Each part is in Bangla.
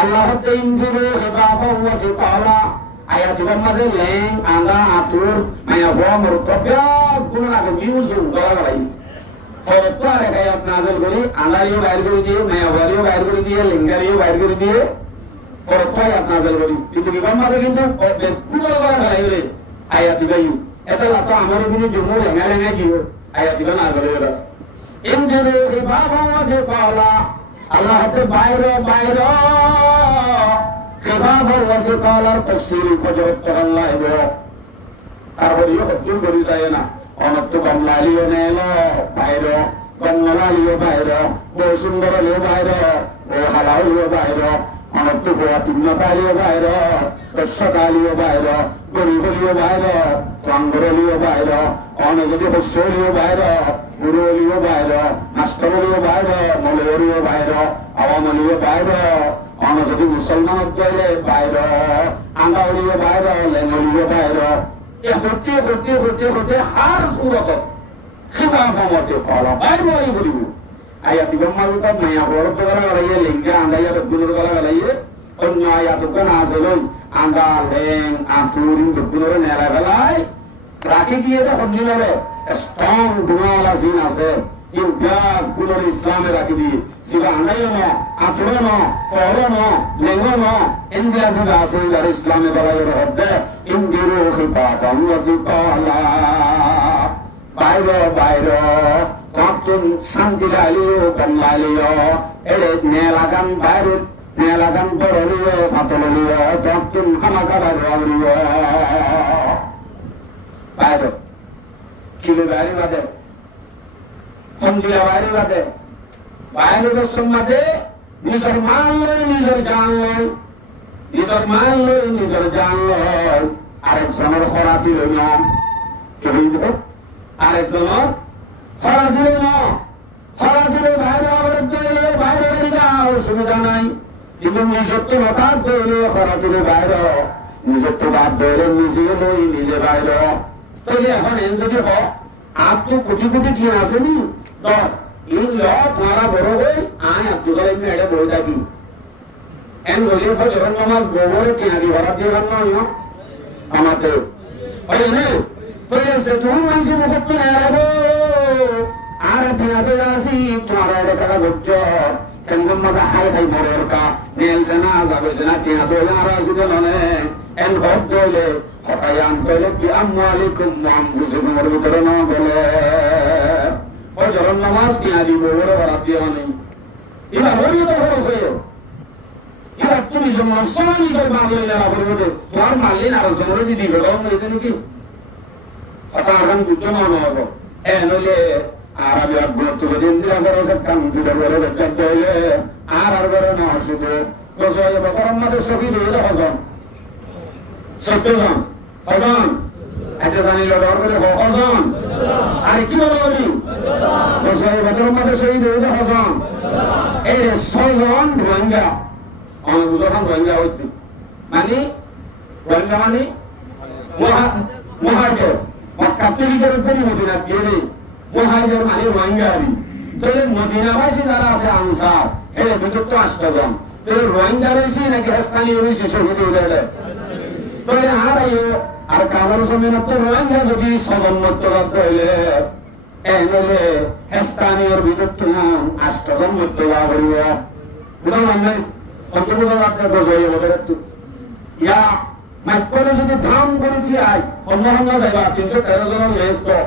আল্লাহ ইনজিরু খিফাফাও ওয়া সিকালা আয়াতুল মাঝে লেং আঙ্গা আতুর মায়া ফোয়া মুরতাবিয়া কোন আগে মিউজু দলাগাই ফরত আর আয়াত নাযিল করি আঙ্গারিও বাইর করে দিয়ে মায়া ওয়ারিও বাইর করে দিয়ে লিঙ্গারিও বাইর করে দিয়ে ফরত আয়াত নাযিল করি কিন্তু বিবাহ মাঝে কিন্তু কোন দলাগাই রে আয়াতি গায়ু এটা তো আমার বিনি জমু লেঙ্গা লেঙ্গা জিও আয়াতি না নাযিল করা ইনজিরু খিফাফাও ওয়া সিকালা আল্লাহ বাইরে বাইরে খিফাফাও ওয়া সিকালার তাফসীর ফজরত আল্লাহ ইবো তারপরেও হদ্দুর করি যায় না অনত্ত কমলালিও নেলো বাইরে কমলালিও বাইরে ও সুন্দরলিও বাইরে ও হালালিও বাইরে অনত্ত ফোয়া তিন্নতালিও বাইরে দর্শকালিও বাইরে গরিবলিও বাইরে চঙ্গরলিও বাইরে অনজদি হস্যলিও বাইরে গুরুলিও বাইরে মাস্টরলিও বাইরে মলয়রিও বাইরে আওয়ামলিও বাইরে অনজদি মুসলমান দলে বাইরে আঙ্গাউলিও বাইরে লেঙ্গলিও বাইরে এ হতে হতে হতে হতে হার সুরত খিফাফাও ওয়া সিকালা বাইরে বলি বলিব আয়াতি ব্রহ্মারুত মায়া বরত গলা গলাইয়ে লিঙ্গা আন্দাইয়া দুনুর গলা গলাইয়ে অন্য আয়াত কোনা আসলই আঙ্গা লেং আতুরিন দুনুর নেলা গলাই রাখি দিয়ে তো হন্দিলরে স্ট্রং দুনালা সিন আছে ইউগা গুলোর ইসলামে রাখি দিয়ে সিবা আন্দাইও না আতুরো না পরো না লেঙ্গো না ইন্দিয়া সিবা আছে আর ইসলামে বলাইয়ের হদ্দে ইনজিরু খিফাফাও ওয়া সিকালা বাইরে বাইরে তখন শান্তি লালিও কমলালিও এড়ে নেলাগান বাইরে নেলাগান বড়লিও ফাতলিও তখন হামাকা বাইরিও বাইরে কিলে বাইরে বাদে সন্ধিয়া বাইরে বাদে বাইরে দর্শন মাঝে নিজের মাল লয় নিজের জান লয় নিজের মাল লয় নিজের জান লয় আরেকজনের হরাতি লই না কেবল আরেকজনের হরা দিল না হরা দিলে বাইরে আবার দইলে বাইরে বেরিয়ে অসুবিধা নাই কিন্তু নিজের তো হঠাৎ দইলে হরা দিলে বাইরে নিজের তো বাদ দইলে নিজে লই নিজে বাইরে তাহলে এখন এন যদি হ আর তো কোটি কোটি চিন আসেনি তো এই ল তোমারা বড় হই আয় আব্দুল সালাম এটা বই থাকি এন বলি যখন নামাজ গোবরে চিনারি হরা দিয়ে বান্ন আমাতে ওই না তো সে তুমি মাঝে মুখত না রাখো আর দিনাতে আসি তোমার এটা কথা বুঝছো কেন মাথা হাই হাই মরের কা নেলছে না যাবে না টিয়া দইলে আর আসি দলে এন ঘর দইলে হঠাই আনতলে বি আমওয়ালিকুম ওয়া আনফুসিকুমের ভিতরে না বলে ও যখন নামাজ টিয়া দিব বড় বরাদ দিয়ে মানে এবার হরিও তো খরচ হয়ে এবার তুমি যখন সময় নিজের মারলে না বলবে তোমার মারলে না আর জমরে যদি দিবে এটা নাকি হঠাৎ এখন বুঝছো না হবো এ নইলে আরবি গুরুত্ব ইন্দিরা খরচের কাম জুড়ে বলে বেচার দইলে আর বড় না শুধু রসয় বকরম মাঝে শহীদ হইলে হজন ১৪ জন হজন এতে জানি লড়ার করে হজন আর কি বলি রসয় বকরম মাঝে শহীদ হইলে হজন এই ৬ জন রোহিঙ্গা অনেক উদাহরণ রোহিঙ্গা হইতে মানে রোহিঙ্গা মানে মহাজের মক্কাতে ভিতরে করি মদিনা দিয়ে মহাজের মানে রোহিঙ্গারি তাহলে মদিনাবাসী যারা আছে আনসার এর ভিতর তো ৮ জন তাহলে রোহিঙ্গা বেশি নাকি স্থানীয় বেশি শহীদ হয়ে গেলে তাহলে আর কারোর জমিন তো রোহিঙ্গা যদি সদন্মত্ব হইলে এনলে স্থানীয় ভিতর তো ৮ জন মৃত্য লাভ হইব বুঝলাম নাই কন্ট্রিবিউশন আপনার দোষ হয়ে বোধ ইয়া মাইকলে যদি ধাম করেছি আই অন্য অন্য যাইবা ৩১৩ জনের লেস তো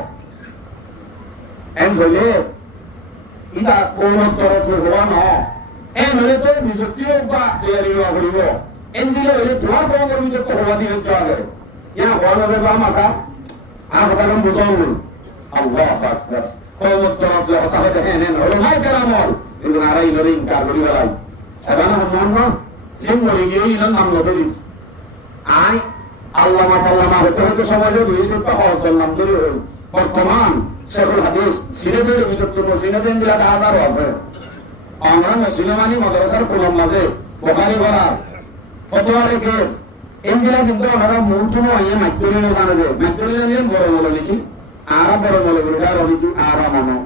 এন হইলে ইটা কোন তরফ হওয়া ন এন হলে তো নিজেও বা তৈরি হওয়া করিব এন দিলে হইলে তোমার কমের ভিতর তো হওয়া দিয়ে চলে ইয়া হওয়া যাবে বা মাথা আর কথা কম বুঝাও আল্লাহ আকবার কমের তরফ হতা হতে হেন হেন হলো নাই কেরামল কিন্তু নারাই নরে ইনকার করি বেলাই সাবানা হন না সিম মরে গিয়ে ইলান নাম লবি আই আল্লামা ফাল্লামা হতে হতে সমাজে হয়েছে তো হওয়ার নাম ধরে হল বর্তমান শেখুল হাদিস সিনেদের ভিতর তো সিনেদের দিলা হাজারও আছে আমরা মুসলিমানি মাদ্রাসার কোলম মাঝে বোখারি করা ফতোয়া রেখে এগুলা কিন্তু আমরা মূর্ধন্য হইয়ে মাইতরিনে জানে যে মাইতরিনে নিয়ে বড় বলে লিখি আর বড় বলে বলে আর লিখি আর মানো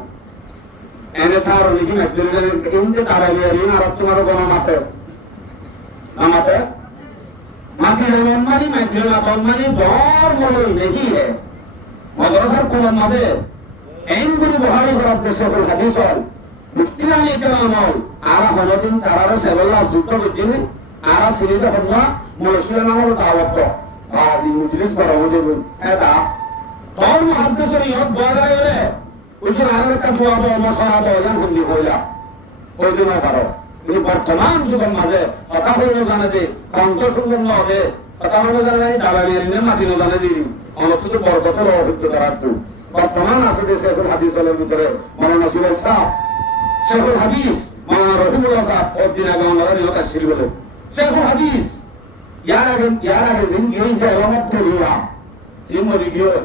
এনে তার লিখি মাইতরিনে এমনি তারা দিয়ে আর তোমার কোনো মাতে নামাতে মাটি জন্মানি মাটি জন্মানি বড় বড় নেই হে মাদ্রাসার কোন মাঝে এমগুলি বহারি করার দেশে হল হাদিস হল মুফতিরানি কেরাম হল আর হনদিন তারারে সেবল্লা যুদ্ধ করছেন আর সিরিজে হল মনসুলের নাম হল দাওয়াত বাজি মুজলিস করা হয়ে এটা তোর মহাদ্দেশের ইহত বয়াগায় রে উসুর আর একটা বুয়া মশলা বয়ান হন্দি কইলা ওই দিনও পারো কিন্তু বর্তমান যুগের মাঝে কথা হইল জানে যে কণ্ঠ সুন্দর নহে কথা হইল জানে দালালি মাটি ন জানে দিবি অনত তো বরকতের অভিজ্ঞতা রাখতো বর্তমান আছে যে শেখুল হাদিসের ভিতরে মৌলানা সুরেশ সাহ শেখুল হাদিস মৌলানা রহিমুল্লাহ সাহ কয়েকদিন আগে আমরা নিলকা ছিল বলে শেখুল হাদিস ইয়ার আগে জিন্দগি এলামত করিয়া জিন্দগি গিয়ে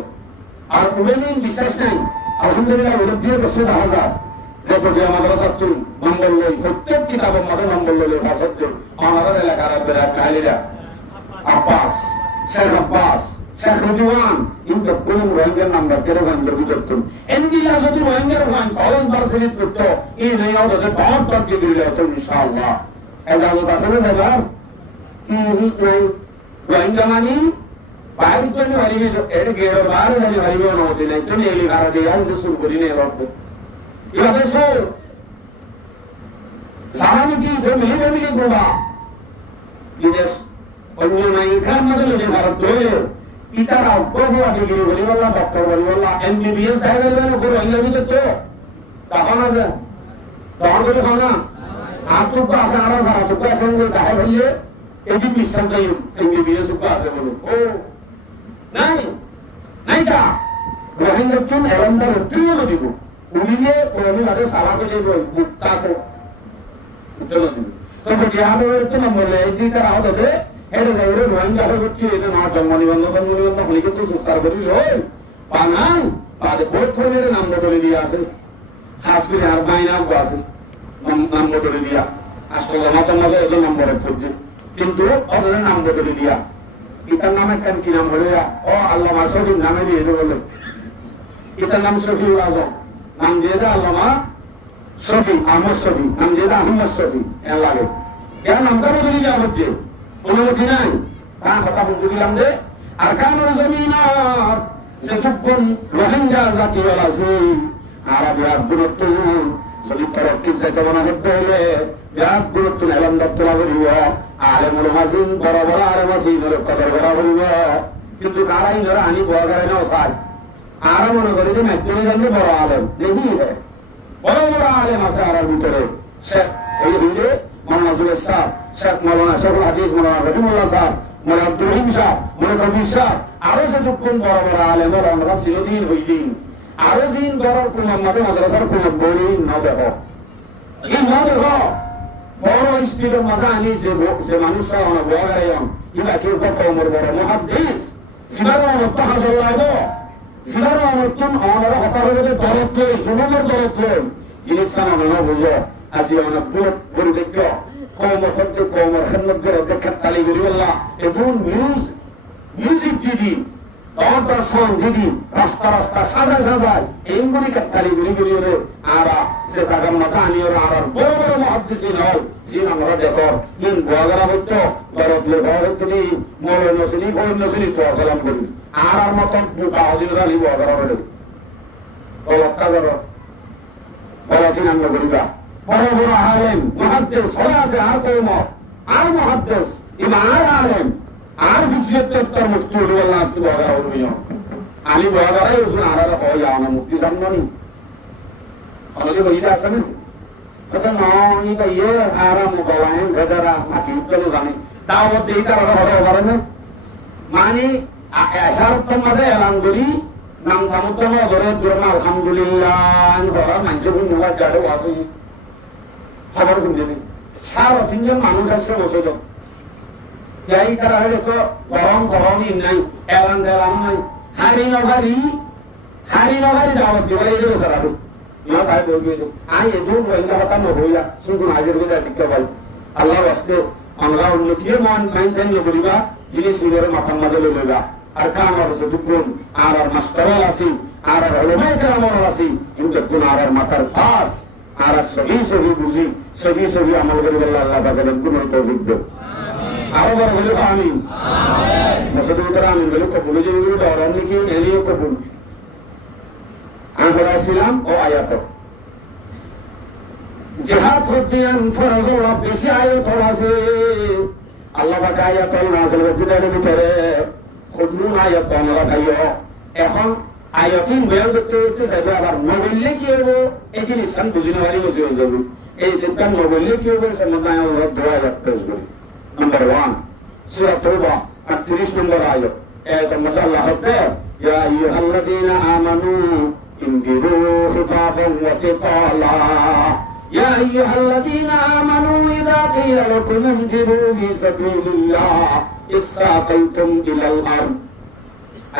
আর কোনোদিন বিশ্বাস নাই আলহামদুলিল্লাহ ওদের দিয়ে বসে দেখা যায় যে পর্যায়ে মাদ্রাসার নম্বর লই প্রত্যেক কিতাবের মধ্যে নম্বর লই ভাষার্য আমাদের এলাকার কাহিনীরা আব্বাস শেখ আব্বাস শেখ রুজওয়ান কিন্তু কোন রোহিঙ্গার নাম্বার কেরোগান বিচরত এনদিলা যদি রোহিঙ্গার ওয়ান কলেজ ভার্সিটি করত এই নেই ওদের বহুত তর্কে দিলে হতো ইনশাআল্লাহ এজাজত আছে না স্যার নাই রোহিঙ্গা মানি বাইরে তো হারিবে এর গেরো বাইরে জানি হারিবে না হতে নাই তুমি এই গারা দিয়ে আর শুরু করি না রব এবারে সো সাহানি কি তো মিলে মিলে গোবা বিদেশ অন্য নাই গ্রাম মধ্যে লোকে ভারত ধরে ইতারা বহু ডিগ্রি বলিবল্লা ডক্টর বলিবল্লা এমবিবিএস দেয় গেলেন ওগুলো ইংরেজিতে তো তখন আছে তখন করে খাও না আর চুপ আছে আর ভাড়া চুপ আছে দেখা ভাইয়ে এটি বিশ্বাস যাই এমবিবিএস চুপ আছে বলে ও নাই নাই তা রোহিঙ্গা তুন এরন্দার উত্তীর্ণ দিব উলিয়ে ওমি মাঝে সালা করে যাইব বুকটা তো উত্তীর্ণ দিব তো বিহারে তো নম্বর এই দিকে রাও দে এটা যাইরে রোহিঙ্গা হয়ে গেছে এটা না জন্ম নিবন্ধন হলে কিন্তু সুস্কার করি লই পানান পাদে বহুত ফোনের নাম বদলে দিয়ে আছে হাসপিটাল আর বাইনা আছে নাম বদলে দিয়া আসলে জমাতের মধ্যে এদের নম্বরে খুঁজছে কিন্তু ওদের নাম বদলে দিয়া ইতার নামে কেন কি নাম হলে ও আল্লামা শফির নামে দিয়ে দেবে বলে ইতার নাম শফিউল আজম নাম দিয়ে দেয় আল্লামা শফি আহমদ শফি নাম দিয়ে দেয় আহমদ শফি এর লাগে এর নামটা বদলে দেওয়া হচ্ছে অনুমতি নাই তার কথা বলতে দিলাম যে আর কানুর জমিনার যেটুকুন রোহিঙ্গা জাতীয় আছে আর বিরাট গুরুত্ব যদি তরক্কি চাইতে মনে করতে হলে বিরাট গুরুত্ব এলাম দপ্তলা করিব আলেমুল মাসিন বড় বড় আলেম মাসিন কদর করা করিব কিন্তু কারাই ধরে আনি বড় করে নাও সার আর মনে করি যে মেট্রো জানলে বড় আলেম দেখি বড় বড় আলেম আছে আর ভিতরে শেখ এই হইলে মৌলানা সুরেশ সাহ শেখ মৌলানা শেখুল হাদিস মৌলানা রহিমুল্লাহ সাহ মৌলানা আব্দুল রহিম সাহ মৌলানা কবির সাহ আরো যেটুকুন বড় বড় আলেমের আমরা চিরদিন হইদিন আরো দিন ধরার কোন মাদ্রাসার কোন বই ন দেখ এই ন দেখ বড় স্ত্রীর মাঝে আনি যে মানুষরা অনেক বড় গাইম ইবা কেউ কমর বড় মহাদিস সিবার অনত্য হাজর লাগবো সিবার অনত্তন অনর হতার দরত্ব সুনমর দরত্ব জিনিস মনে বুঝো আসি অনেক পরিবেক্য কমর হদ্দ কমর খেন্নগর দেখার তালি করি বললা এবং মিউজিক দিদি দর্শন দিদি রাস্তা রাস্তা সাজায় সাজায় এইগুলি কালি গুলি গুলি রে আর সে জায়গার মাঝে আনি আর বড় বড় মহাদ্দিসিন হল জিন আমরা দেখো ইন গোয়াগারা হইতো দরদলে ঘর হইতনি মলে নসিনি বই নসিনি তো সালাম করি আর মতন বুকা অদিন রানি গোয়াগারা হইল বলক্কা করো বলতিন আমরা করিবা বড় বড় আলেম মহাদ্দেশ হলে আছে আর কৌম আর মহাদ্দেশ ইমা আর আলেম আর বুঝিয়ত্তর মুক্তি হলে বললাম আপনি বগারা হইল আমি বগারাই উঠুন আর হয় যাও না মুক্তি জানবনি অনেকে বইতে আসে না সেটা নয় ইয়ে আর মোবাইল ভেদারা মাটি উত্তরে জানে তাও মধ্যে এই তারা হতে পারে না মানে এসারত্তর মাঝে এলান করি নাম দামোত্তম ধরে ধরে আলহামদুলিল্লাহ বলার মানুষ শুনতে যারে আসে খবর শুনতে দিন 3.5 মানুষ আসছে বসে যাও যাই তারা দেখো গরম গরমই নাই এলান দেলাম নাই হারি নগারি দাওয়াত দিবা এই দেবো সারা ইয়া তাই বলবি আই এদুর রোহিঙ্গা হতা নহইয়া শুনকুন হাজির করে টিকা পাই আল্লাহ রাস্তে আমরা উন্নতিয়ে মন মাইনটেন করিবা জিনিস নিজের মাথার মাঝে লইবা আর কাম আছে দুগুণ আর মাস্টারল আছি আর উলামায়ে কেরামল আছি কিন্তু কোন আর মাথার পাস আর সহি বুঝি সহি আমল করি আল্লাহ পাকের কোন তৌফিক দেব আরো বড় হইল আমিন মসজিদের ভিতরে আমিন বলে কবুল যেগুলো ডরান নাকি এলিও কবুল আমি বলেছিলাম ও আয়াত জিহাদ হদ্দিয়ান ফরজুল্লাহ বেশি আয়াত আছে আল্লাহ পাক আয়াত নাযিল করতে ভিতরে খুদনুন আয়াত আমরা খাইও এখন আয়াতিন বয়ান করতে চাইবে আবার নবললে কি হবো এই জিনিস আমি বুঝিনি পারি বুঝে যাবো এই সিদ্ধান্ত নবললে কি হবে সে মধ্যে আমরা দোয়া আয়াত পেশ করি নাম্বার 1 সূরা তাওবা 38 নম্বর আয়াত আয়াত মাসাল্লাহ হদ্দে ইয়া আইয়ুহাল্লাযীনা আমানু ইনফিরু খিফাফান ওয়া সিকালা ইয়া আইয়ুহাল্লাযীনা আমানু ইযা কিলা লাকুম ইনফিরু ফি সাবিলিল্লাহ ইসসাকাইতুম ইলাল আরদ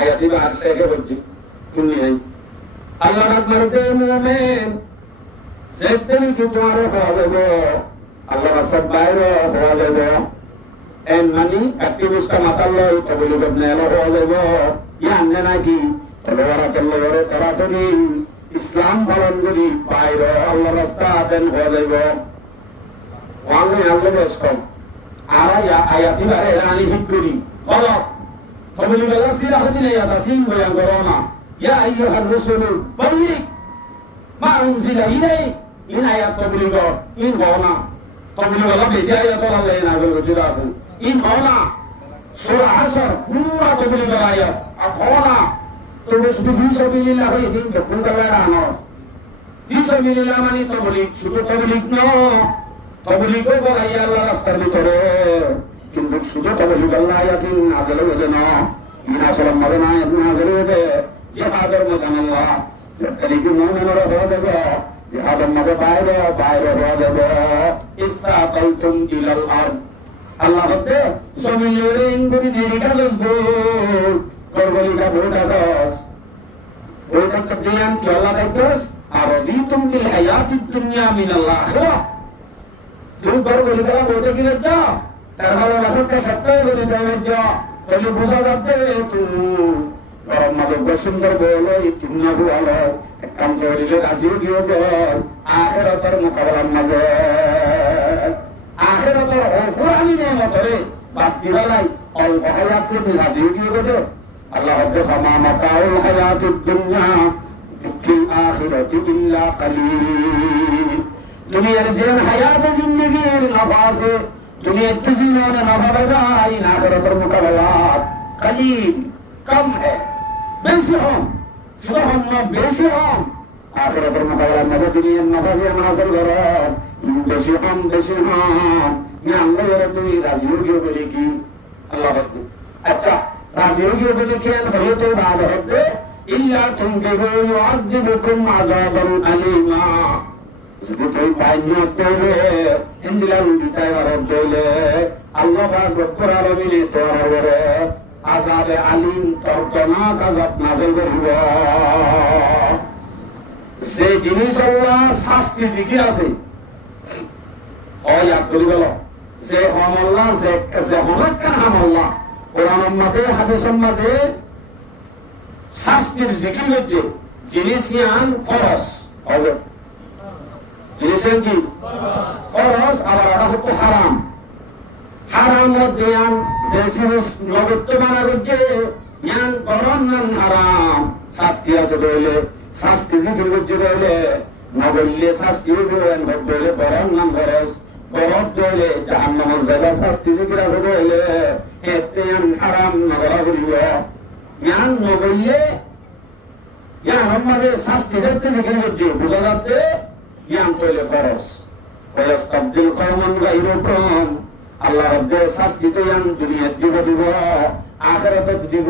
আয়াতি বা আসে কে বলছি শুনি নাই আল্লাহ আকবার দে মুমিন যেতেই কি তোমার হওয়া যাবে আল্লাহ রাসূল বাইরে হওয়া যাবে এন মানি অ্যাক্টিভিস্টটা মাতাল্লাই তবলি বদনে এলো হওয়া যাবে ইয়ান্নে নাকি তলোয়ারা তলোয়ারে তাড়াতাড়ি ইসলাম পালন করি বাইরে আল্লাহ রাস্তা দেন হওয়া যাবে ওয়াঙ্গে আল্লাহ বেশকম আর আয়াতি বারে রানী হিট করি বলো তবলি বলা সিরা হদিনে ইয়াতাসিন বয়ান করো না ইয়া আইয়ুহার রাসূল বাল্লিগ মা উনজিলা ইলাইক ইন আয়াত তবলি কর ইন হওনা তবলি বলা বেশি আয়াত আল্লাহ নাযিল করতে আছেন ইন হওনা সূরা আসর পুরা তবলি করা আয়াত আর হওনা তুমি শুধু ফিসাবিলিল্লাহ হই দিন যখন করা না ফিসাবিলিল্লাহ মানে তবলি শুধু তবলি নয় তবলি কো বলাই আল্লাহ রাস্তার ভিতরে কিন্তু শুধু তবলি আল্লাহ আয়াতিন নাযিল হয়ে না ইনা সালাম মাদে না নাযিল হয়ে জিহাদের ময়দান আল্লাহ এদিকে মুমিনরা হয়ে যাবে জিহাদের মধ্যে বাইরে বাইরে হয়ে যাবে ইসসাকাইতুম ইলাল আরদ আল্লাহ হতে জমিনের ইঙ্গুরি নিরিকা জসবো করবলি কা বউটাকস বউটাক দিয়ান কি আল্লাহ দেখস আর দিতুম বিল হায়াতিদ দুনিয়া মিনাল আখিরাহ তুমি করবলি কা বউটা কি না তার মানে রাসূলকে সত্যই বলে দাও তাহলে বোঝা যাবে তুমি গরম মাদক সুন্দর বলো ইতিন্নাহু আলা একদম শরীরে রাজিও গিয়ে গেল আখিরাতের মোকাবেলার মাঝে আখিরাতের অফুরানি নেমতরে বাদ দিলাই অল্প হায়াত করে রাজিও গিয়ে গেল আল্লাহ হদ্দে ফামা মাতাউল হায়াতুদ দুনিয়া ফিল আখিরাতি ইল্লা কালিল দুনিয়ার জীবন হায়াত জিন্দেগির নফাসে দুনিয়ার জীবনে নফাবেলা ইন আখিরাতের মোকাবেলা কালিল कम है बेसी हम शुद्ध हम न बेसी हम आखिरतर मुकाबला मदद दुनिया नफासी हम हासिल करो बेसी हम मैं अल्लाह ये तुम राजी हो गए बोले कि अल्लाह बद्दू अच्छा राजी हो गए बोले कि अल्लाह तो बात है इल्ला तुम के वो युअज़्ज़िबुकुम अज़ाबन Aleema sebutoi banyo tole indila unditai warab tole Allah ba rabbul alamin to arare আযাবে আলিম তর্কনাক আযাব নাযিল করিব সে জিনিস আল্লাহ শাস্তি জিকির আছে হয় আকলি বলো সে হম আল্লাহ সে হমক কাম আল্লাহ কোরআন মতে হাদিস মতে শাস্তির জিকির হচ্ছে জিনিস ইয়ান ফরজ হবে জিনিস কি ফরজ আবার এটা হচ্ছে হারাম হারাম মধ্যে যে জিনিস নগদ মানা করছে জ্ঞান করণ নাম হারাম শাস্তি আছে বলে শাস্তি জিকির করছে বলে নগল্যে শাস্তি বলে করণ নাম খরচ গরব দলে জাহান্নামের জায়গা শাস্তি জিকির আছে বলে এতে হারাম নগরা করিব জ্ঞান নগল্যে জ্ঞান আমাদের শাস্তি যাতে জিকির করছে বোঝা যাচ্ছে জ্ঞান তৈলে খরচ ওয়াস্তাবদিল কওমান গায়রাকুম আল্লাহ রব্বুল শাস্তি তো ইয়ান দুনিয়ার দিব আখিরাতে দিব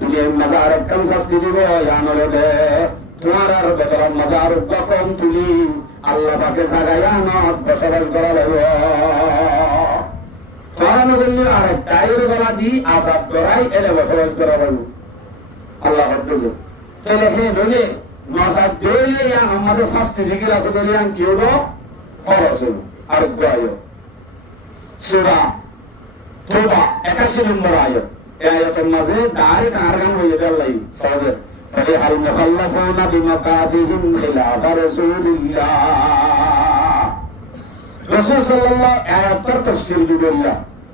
দুনিয়ার মজা আরেকখান শাস্তি দিব ইয়ান হলে তোমার আর বেদর মজা আর কম তুলি আল্লাহ পাকে জাগায়া না বসবাস করা লাগবে তোমার নগল্য আরেক টাইর গলা দি আযাব করাই এলে বসবাস করা লাগবে আল্লাহ রব্বুল তাহলে হে বলে নসাব দইলে ইয়ান আমাদের শাস্তি জিকির আছে বলে ইয়ান কি হলো ফরজ আর গায় সূরা তাওবা 81 নম্বর আয়াত এই আয়াতের মাঝে ডাইরেক্ট আরগাম হয়ে গেল সহজে فَلِحَ الْمُخَلَّفُونَ بِمَقَعْدِهِمْ خِلَافَ رَسُولِ اللَّهِ রাসূল সাল্লাল্লাহু আলাইহি আয়াতের তাফসীর দিবেন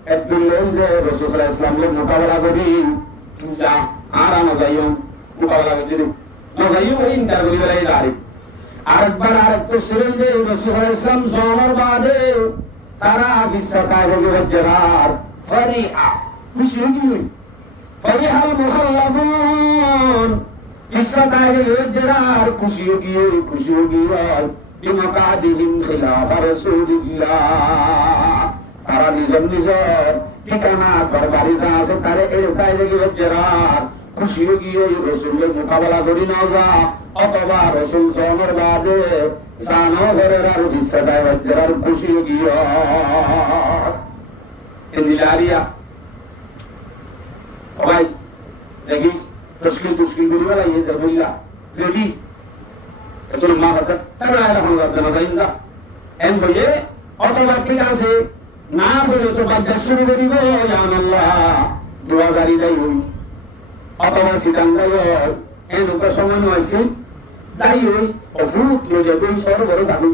একদিন লোক যে রাসূল সাল্লাল্লাহু আলাইহি ওয়াসাল্লাম মোকাবেলা করি তুই যা আর যাইও মোকাবেলা করছি না যাইও ইনকার করি বেলাই দাঁড়ি আরেকবার আরেকটা ছিলেন যে রাসূল সাল্লাল্লাহু আলাইহি ওয়াসাল্লাম জন্মের বাদে তারা বিশ্বকায় হজরার ফরিহা খুশি হই ফরিহাল মুখাল্লাফুন বিশ্বকায় হজরার খুশি হই বিমাকাদিহিম খিলাফ রাসূলিল্লাহ তারা নিজের নিজের ঠিকানা বাড়ি যা আছে তারে এরকায় লেগে হজরার খুশি গিয়ে রসুলের মোকাবেলা করি না যা অথবা রসুল জন্মের বাদে জানো ঘরের আর হিসাদায় হজরার খুশি গিয়ে ইন্দিলারিয়া ভাই জাগি তশকিল করি বেলা ইয়ে যাবিল্লা যদি এত মা হতে তারপরে এখন না যাই না এন বলে অথবা ঠিক আছে না বলে তো বাদ শুরু করিব আল্লাহ 2000 যাই হই অথবা সিদ্ধান্ত এনেকুৱা সময় নহৈছিল দায়ী হই অভূত লৈ দুই সর বড় যাবি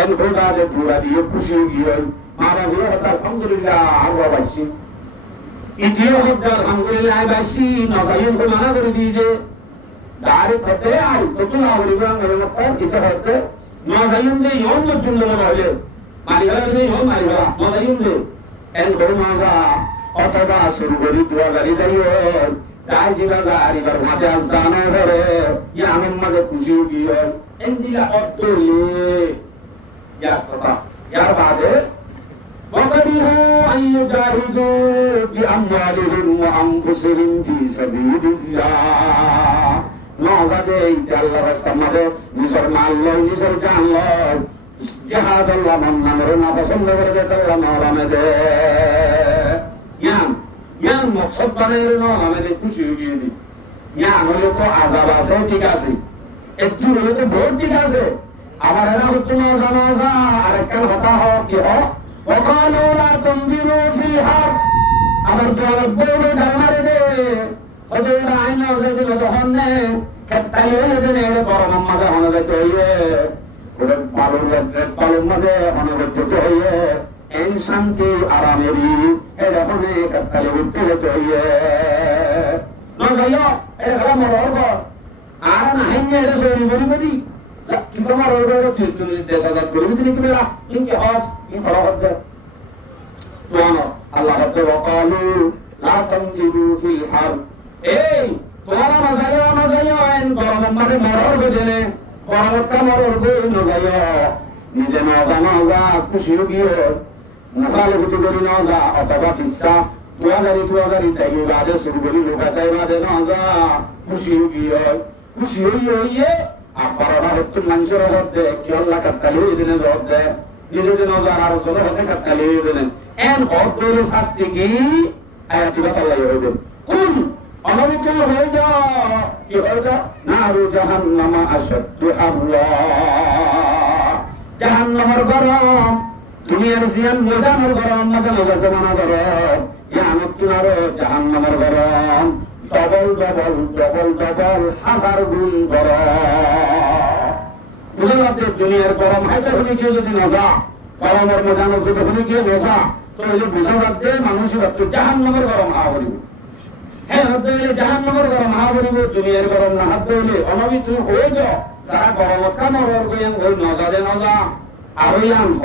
এন ঘোড়াতে ঘোড়া দিয়ে খুশি গিয়ে মা বাবু আলহামদুলিল্লাহ আরো পাইছি ইতিও হচ্ছে আলহামদুলিল্লাহ পাইছি নজাইনকে মানা করে দিয়ে যে ডাইরেক্ট হতে আই তো তুই আবরিব ইতে হতে নজাইন যে ইয়ন জন্য মনে হলে মারিবা যে ইয়ন মারিবা নজাইন যে এন ঘোড় মজা অথবা শুরু করি 2000 যাই হল তাই জিলা জারি বার মাঝে জানা করে ইয়া আমার মাঝে খুশি গিয়ে এন্দিলা অতলে ইয়া কথা ইয়ার বাদে وقدروا أن يجاهدوا بأموالهم وأنفسهم في سبيل الله নজাদে ইতে আল্লাহ রাস্তা মাঝে নিজের মাল লয় নিজের জান লয় জিহাদ আল্লাহ মন্নামরে না পছন্দ করে দেয় আল্লাহ মাওলানা দে ইয়ান মকসদ বানাইলে ন আমাদের খুশি হয়ে দি ইয়ান হলে তো আজাব আছে ঠিক আছে একটু হলে তো বহুত ঠিক আছে আবার এরা হতো নজা আরেকখান হতা হোক কি হোক وقالوا لا تنظروا في الحرب আবার তো বড় ধারণারে দে হতে আইন আছে যে তখন নে কাটাই হয়ে দেনে গরম মাঝে হনে যেতে হইয়ে ওরে বালুর মাঝে হনে যেতে হইয়ে এন শান্তি আরামেরি এরকমে কাটালে উঠতে যেতে হইয়ে নজাইও এটা গলা মরব আর না হেনে এটা সরি করি কিন্তু আমার ওই তুই দেশ আজাদ করবি তুমি কি বেলা ইনকে হস ইন বড় হচ্ছে তোনো আল্লাহ হতে ওয়াকালু লা তানজিরু ফিল হারব এই তোরা নজাইও এন গরম মাঝে মরর গজেনে গরমটা মরর গই নজাইও নিজে নজা খুশি গিয়ে মুখালফতি করি নজা অথবা কিসা 2000 তাই বাদে শুরু করি লোকাতাই বাদে নজা খুশি হইয়ে আপারা হচ্ছে মানুষের হতে কি আল্লাহ কাটালি দিনে জবাব দেয় নিজেদের নজর আর জন্য হতে কাটালি দিনে এন অদ্দুর শাস্তি কি আয়াতিবা আল্লাহ হইবেন কোন অনবিত হয়ে যাও কি হয়ে যাও নারু জাহান্নামা আশাদ্দু হাররা জাহান্নামের গরম দুনিয়ার জিয়ান ময়দানের গরম মধ্যে নজর জমানা গরম ইয়ামত তুনারো জাহান্নামের গরম ডবল হাজার গুণ গরম দুনিয়ার গরম হয়তো হলে কেউ যদি নজা গরমের ময়দান যদি হলে কেউ নজা তো বুঝা যাচ্ছে মানুষের ভাবতো জাহান্নামের গরম হাওয়া করিব হ্যাঁ হতে হলে জাহান্নামের গরম হাওয়া করিব দুনিয়ার গরম না হাতে হলে অনবি তুমি হয়ে যাও যারা গরমত কামর গইয়ান ওই নজা দে নজা আরো ইয়ান হ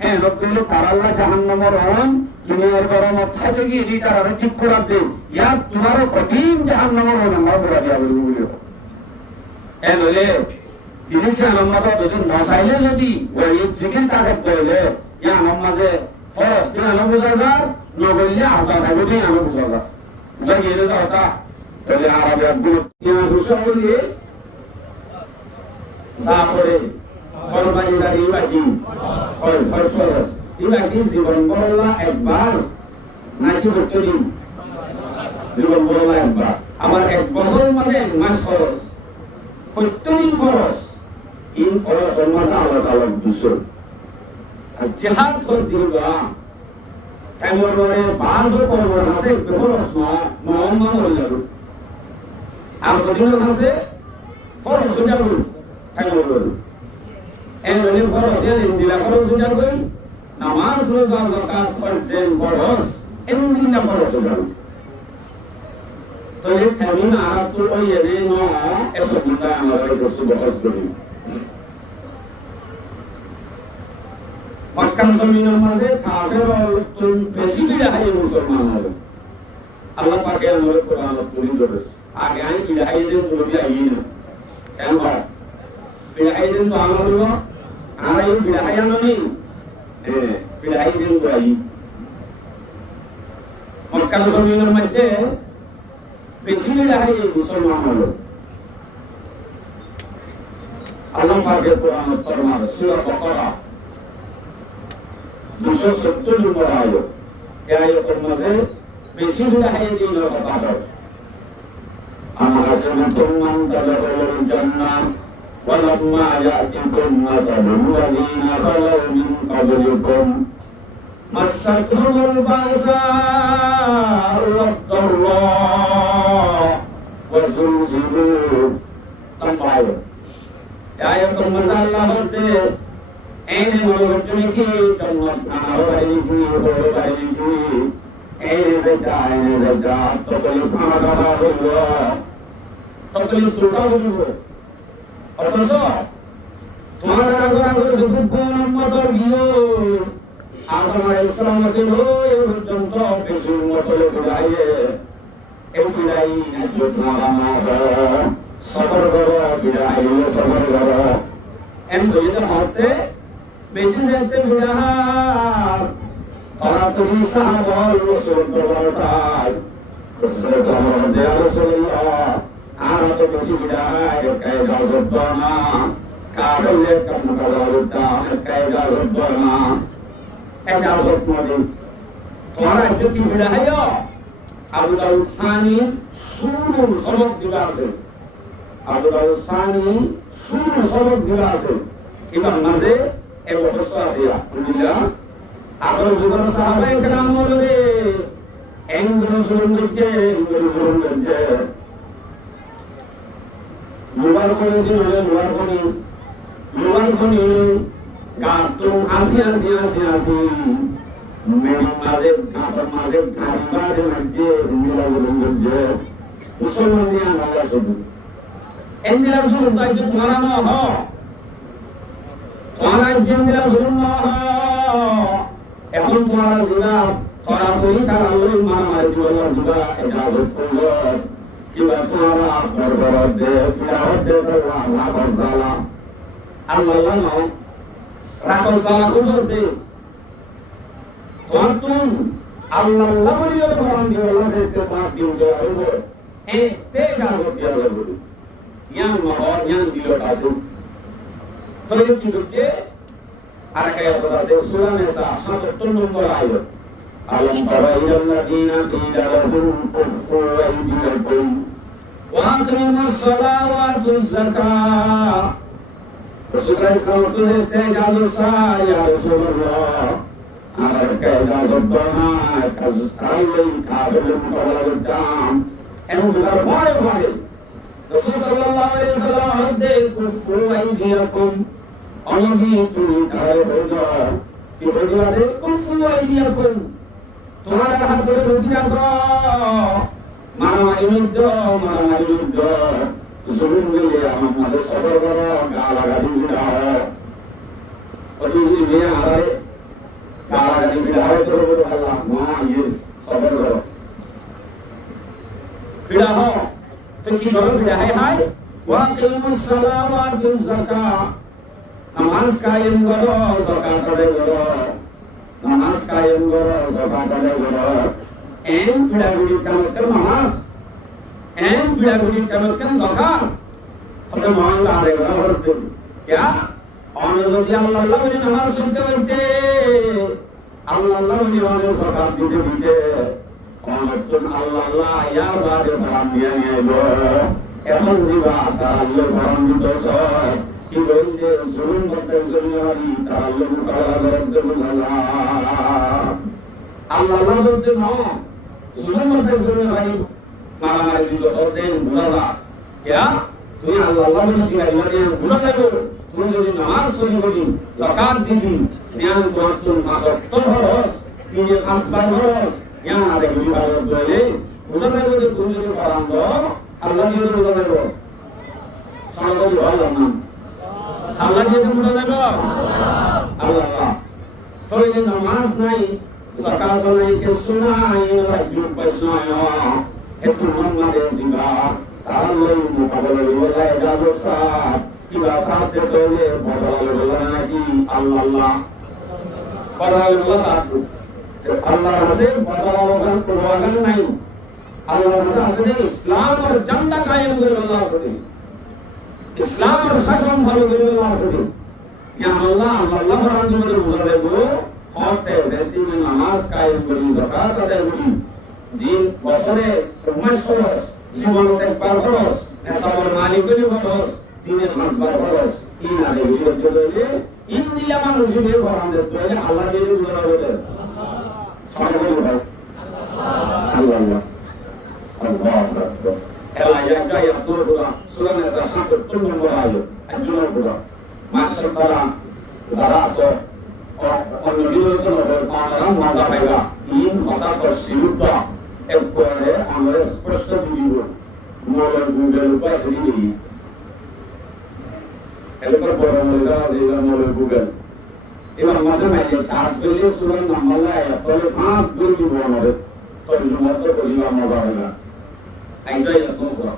হ্যাঁ হতে হলে তারাল্লা জাহান্নামের হন দুনিয়ার গরমত থাকে গিয়ে এটি তারা ঠিক করার দে ইয়ার তোমারও কঠিন জাহান্নামের হন আমরা করা দিয়া বলিব বলি এ নইলে জিনিস আনন্দ যদি নচাইলে যদি ওই জিকির তাকে বলে ইয়ান মাঝে ফরস দিন আনো বোঝা যার নগরলে হাজার হবে দিন আনো বোঝা যার বুঝা গিয়ে যাওয়া তাহলে আরব একগুলো হুসা বলিয়ে সাপরে কলবাই জারি বাকি হয় ফরস ইবাকি জীবন বড়লা একবার নাকি করতে দিন জীবন বড়লা একবার আমার এক বছর মানে এক মাস খরচ প্রত্যেকদিন খরচ ইন খরচ মাথা আলাদা আলাদা দুশো আর জাহাজ করে দিবা টাইমর বলে বাজো করব আছে খরচ নরমাল হয়ে যাবে আর কদিন আছে খরচ হয়ে যাবে টাইমর বলে এন খরচ দিলা খরচ হয়ে যাবে নামাজ রোজা যাকাত করছেন বড়স এন্দিনা খরচ হল তো এই টাইম আর তো ওই এনে ন এসব না আমাদের কিছু বহস করি মক্কার জমিনের মাঝে কাফের তুল বেশি বিড়াই মুসলমান হলো আল্লাহ পাকে আমাদের কোরআন তুলি ধরে আগে আই বিড়াই দিন বলি আই না কেন বিড়াই দিন তো আমার হলো আর এই বিড়াই আননি বিড়াই দিন তো আই মক্কার জমিনের মধ্যে বেশি বিড়াই মুসলমান হলো আল্লাহ পাকে কোরআন ফরমান সূরা বাকারা 270 নম্বর আয়াত এই আয়াতের মাঝে বেশি বিড়াই দিন কথা বলে أم حسبتم أن تدخلوا الجنة ولما يأتكم مثل الذين خلوا من قبلكم مستهم البأساء والضراء وزلزلوا تنبعوا يا أيها الله أين موجودك جنة نارك وغيرك أين زكاة تقلب على الله তকলিফ তোটা হইব অথচ তোমার আগর আগর সুযোগ্য উম্মত গিয়ে আদম আলাইহিস সালাম কে ওই পর্যন্ত বেশি উম্মত লড়াইয়ে এই লড়াই আজও তোমার আমার সবর করো বিদায় সবর করো এম দুইটা হতে বেশি যেতে বিদার তারা তুমি সাহাবাল রাসূল দরবার রাসূল দেয়া রাসূলুল্লাহ আর তো বেশি বিদায় কায়দা জব্বানা কাবলে কাম করাউতা কায়দা জব্বানা এটা জব্বানি তোমার যদি বিদায় আবু দাউদ সানি শুরু সবক দিবা আছে আবু দাউদ সানি শুরু সবক দিবা আছে এবং মাঝে এক অবস্থা আছে আলহামদুলিল্লাহ আগর যুগের সাহাবায়ে কেরাম বলে এঙ্গুলো শুরু করতে মোবাইল করেছিল মোবাইল ফোনে গাতো আসি মেরি মাঝে গাতো মাঝে গাড়ি মাঝে মাঝে মিলাগুলো মুসলমান নিয়ে আলাদা শুধু এন্দিরা শুরু তাই যে তোমারা না হ তোমারা এন্দিরা শুরু না হ এখন তোমারা জিনা তোরা করি তারা ওই মারামারি চলে আসবা এটা করব কিবা তোমারা দরবার দে পিরাওয়াত দে আল্লাহ বজালা আল্লাহ না রাখো সালা করতে তুম আল্লাহ বলিও কোরআন দিয়ে আল্লাহ সে তে পাক দিও দেব এ তে যা করতে হবে ইয়ান মহর ইয়ান দিলো কাছে তো এই কি করতে আর কায়াত আছে সূরা নিসা 77 নম্বর আয়াত আলম তারা ইল্লাযিনা কিলা লাহুম কুফু আইদিয়াকুম ওয়া আকিমুস সালাতা ওয়া আতুজ যাকাত রাসূলুল্লাহ সাল্লাল্লাহু আলাইহি ওয়াসাল্লাম তে ইয়া রাসূলুল্লাহ আর কায়দা জব্বানা কাজআলাই কাবিল মুতাওয়াল্লাম এমন বিদার ভয় ভয় রাসূল সাল্লাল্লাহু আলাইহি ওয়াসাল্লাম হতে কুফু আইদিয়াকুম অনবী তুমি তারে হলো কি বলিয়াতে কুফু আইদিয়াকুম তোমার হাত ধরে রুজিয়া করো মারামারি যুদ্ধ জুলুম গেলে আমাদের সবর করো গালাগালি বিদাও ওই যে আরে গালাগালি বিদাও করবো আল্লাহ না ইয়ে সবর করো বিদাও তো কি করো বিদায় হয় ওয়া কিমুস সালাত ওয়া আতুজ যাকাত নামাজ কায়েম করো যাকাত আদায় করো নামাজ কায়েম করো যাকাত আদায় করো এম বিড়াগুড়ি কামকার নামাজ এম বিড়াগুড়ি কামকার যাকাত হতে মাওলা আদায় করা হচ্ছে क्या और যদি আল্লাহ বলে নামাজ শুনতে বলতে আল্লাহ বলে ওরে যাকাত দিতে দিতে অনতুন আল্লাহ ইয়া বাদে ফরাম নিয়ে আইলো এখন জিবা আল্লাহ ফরাম দিতে সব কি বলতে জুলুম করতে জুলুমারি আল্লাহ তাআলা করতে বুঝালা আল্লাহ বলতে না জুলুম করতে জুলুমারি মারামারি দিতে সব দেন বুঝালা क्या তুমি আল্লাহ বলে কি আল্লাহ বুঝা যাবে তুমি যদি নামাজ চুরি করি যাকাত দিবি সিয়াম তোমার তুমি 5 ওয়াক্ত ফরজ 3 5বার ফরজ ইয়া না দেখি ভালো দলে বুঝা যাবে যে তুমি যদি হারাম দাও আল্লাহ দিয়ে বুঝা যাবে সামনে ভালো না আল্লাহ দিয়ে বুঝা যাবে আল্লাহ তো এই নামাজ নাই যাকাত নাই কিছু নাই রাজু বৈষ্ণয় এত মনে জিবা তার লই মোকাবেলা বলা এটা বসাত কিবা সাথে তোলে বদল বলা নাকি আল্লাহ বদল বলা সাথে আল্লাহ আছে বদল কোরআন নাই আল্লাহ আছে ইসলাম আর জান্নাত কায়েম করে আল্লাহ আছে ইসলাম আর শাসন চালু করে আল্লাহ আছে ইয়া আল্লাহ কোরআন দিয়ে বুঝা দেবো হতে যে তুমি নামাজ কায়েম করি যাকাত আদায় করি দিন বছরে মাস খরচ জীবনে একবার খরচ নেশাবর মালিকের খরচ দিনের 5বার খরচ এই না দিয়ে দিলে ইন দিলা মানুষের কোরআন দিয়ে আল্লাহ দিয়ে বুঝা দেবে সবাই ভাই আল্লাহ আল্লাহ আকবার এলা ইয়াকা ইয়াতুর কোরআন সূরা নিসা 77 নম্বর আয়াত একজনের কোরআন মাশাআল্লাহ যারা আছে অন্য বিরোধী নয় আমরা মজা পাইবা ইন কথা পশ্চিমটা একবারে আমরা স্পষ্ট দিব মোবাইল গুগল পাশে দিই এরপর বড় মজা আছে মোবাইল গুগল এবার মাঝে মাঝে চার্জ পেলে সুরান নামালা তবে 5 গুণ দিব আমাদের তর্জমা তো করিবা মজা হবে না আইটাই এখন করা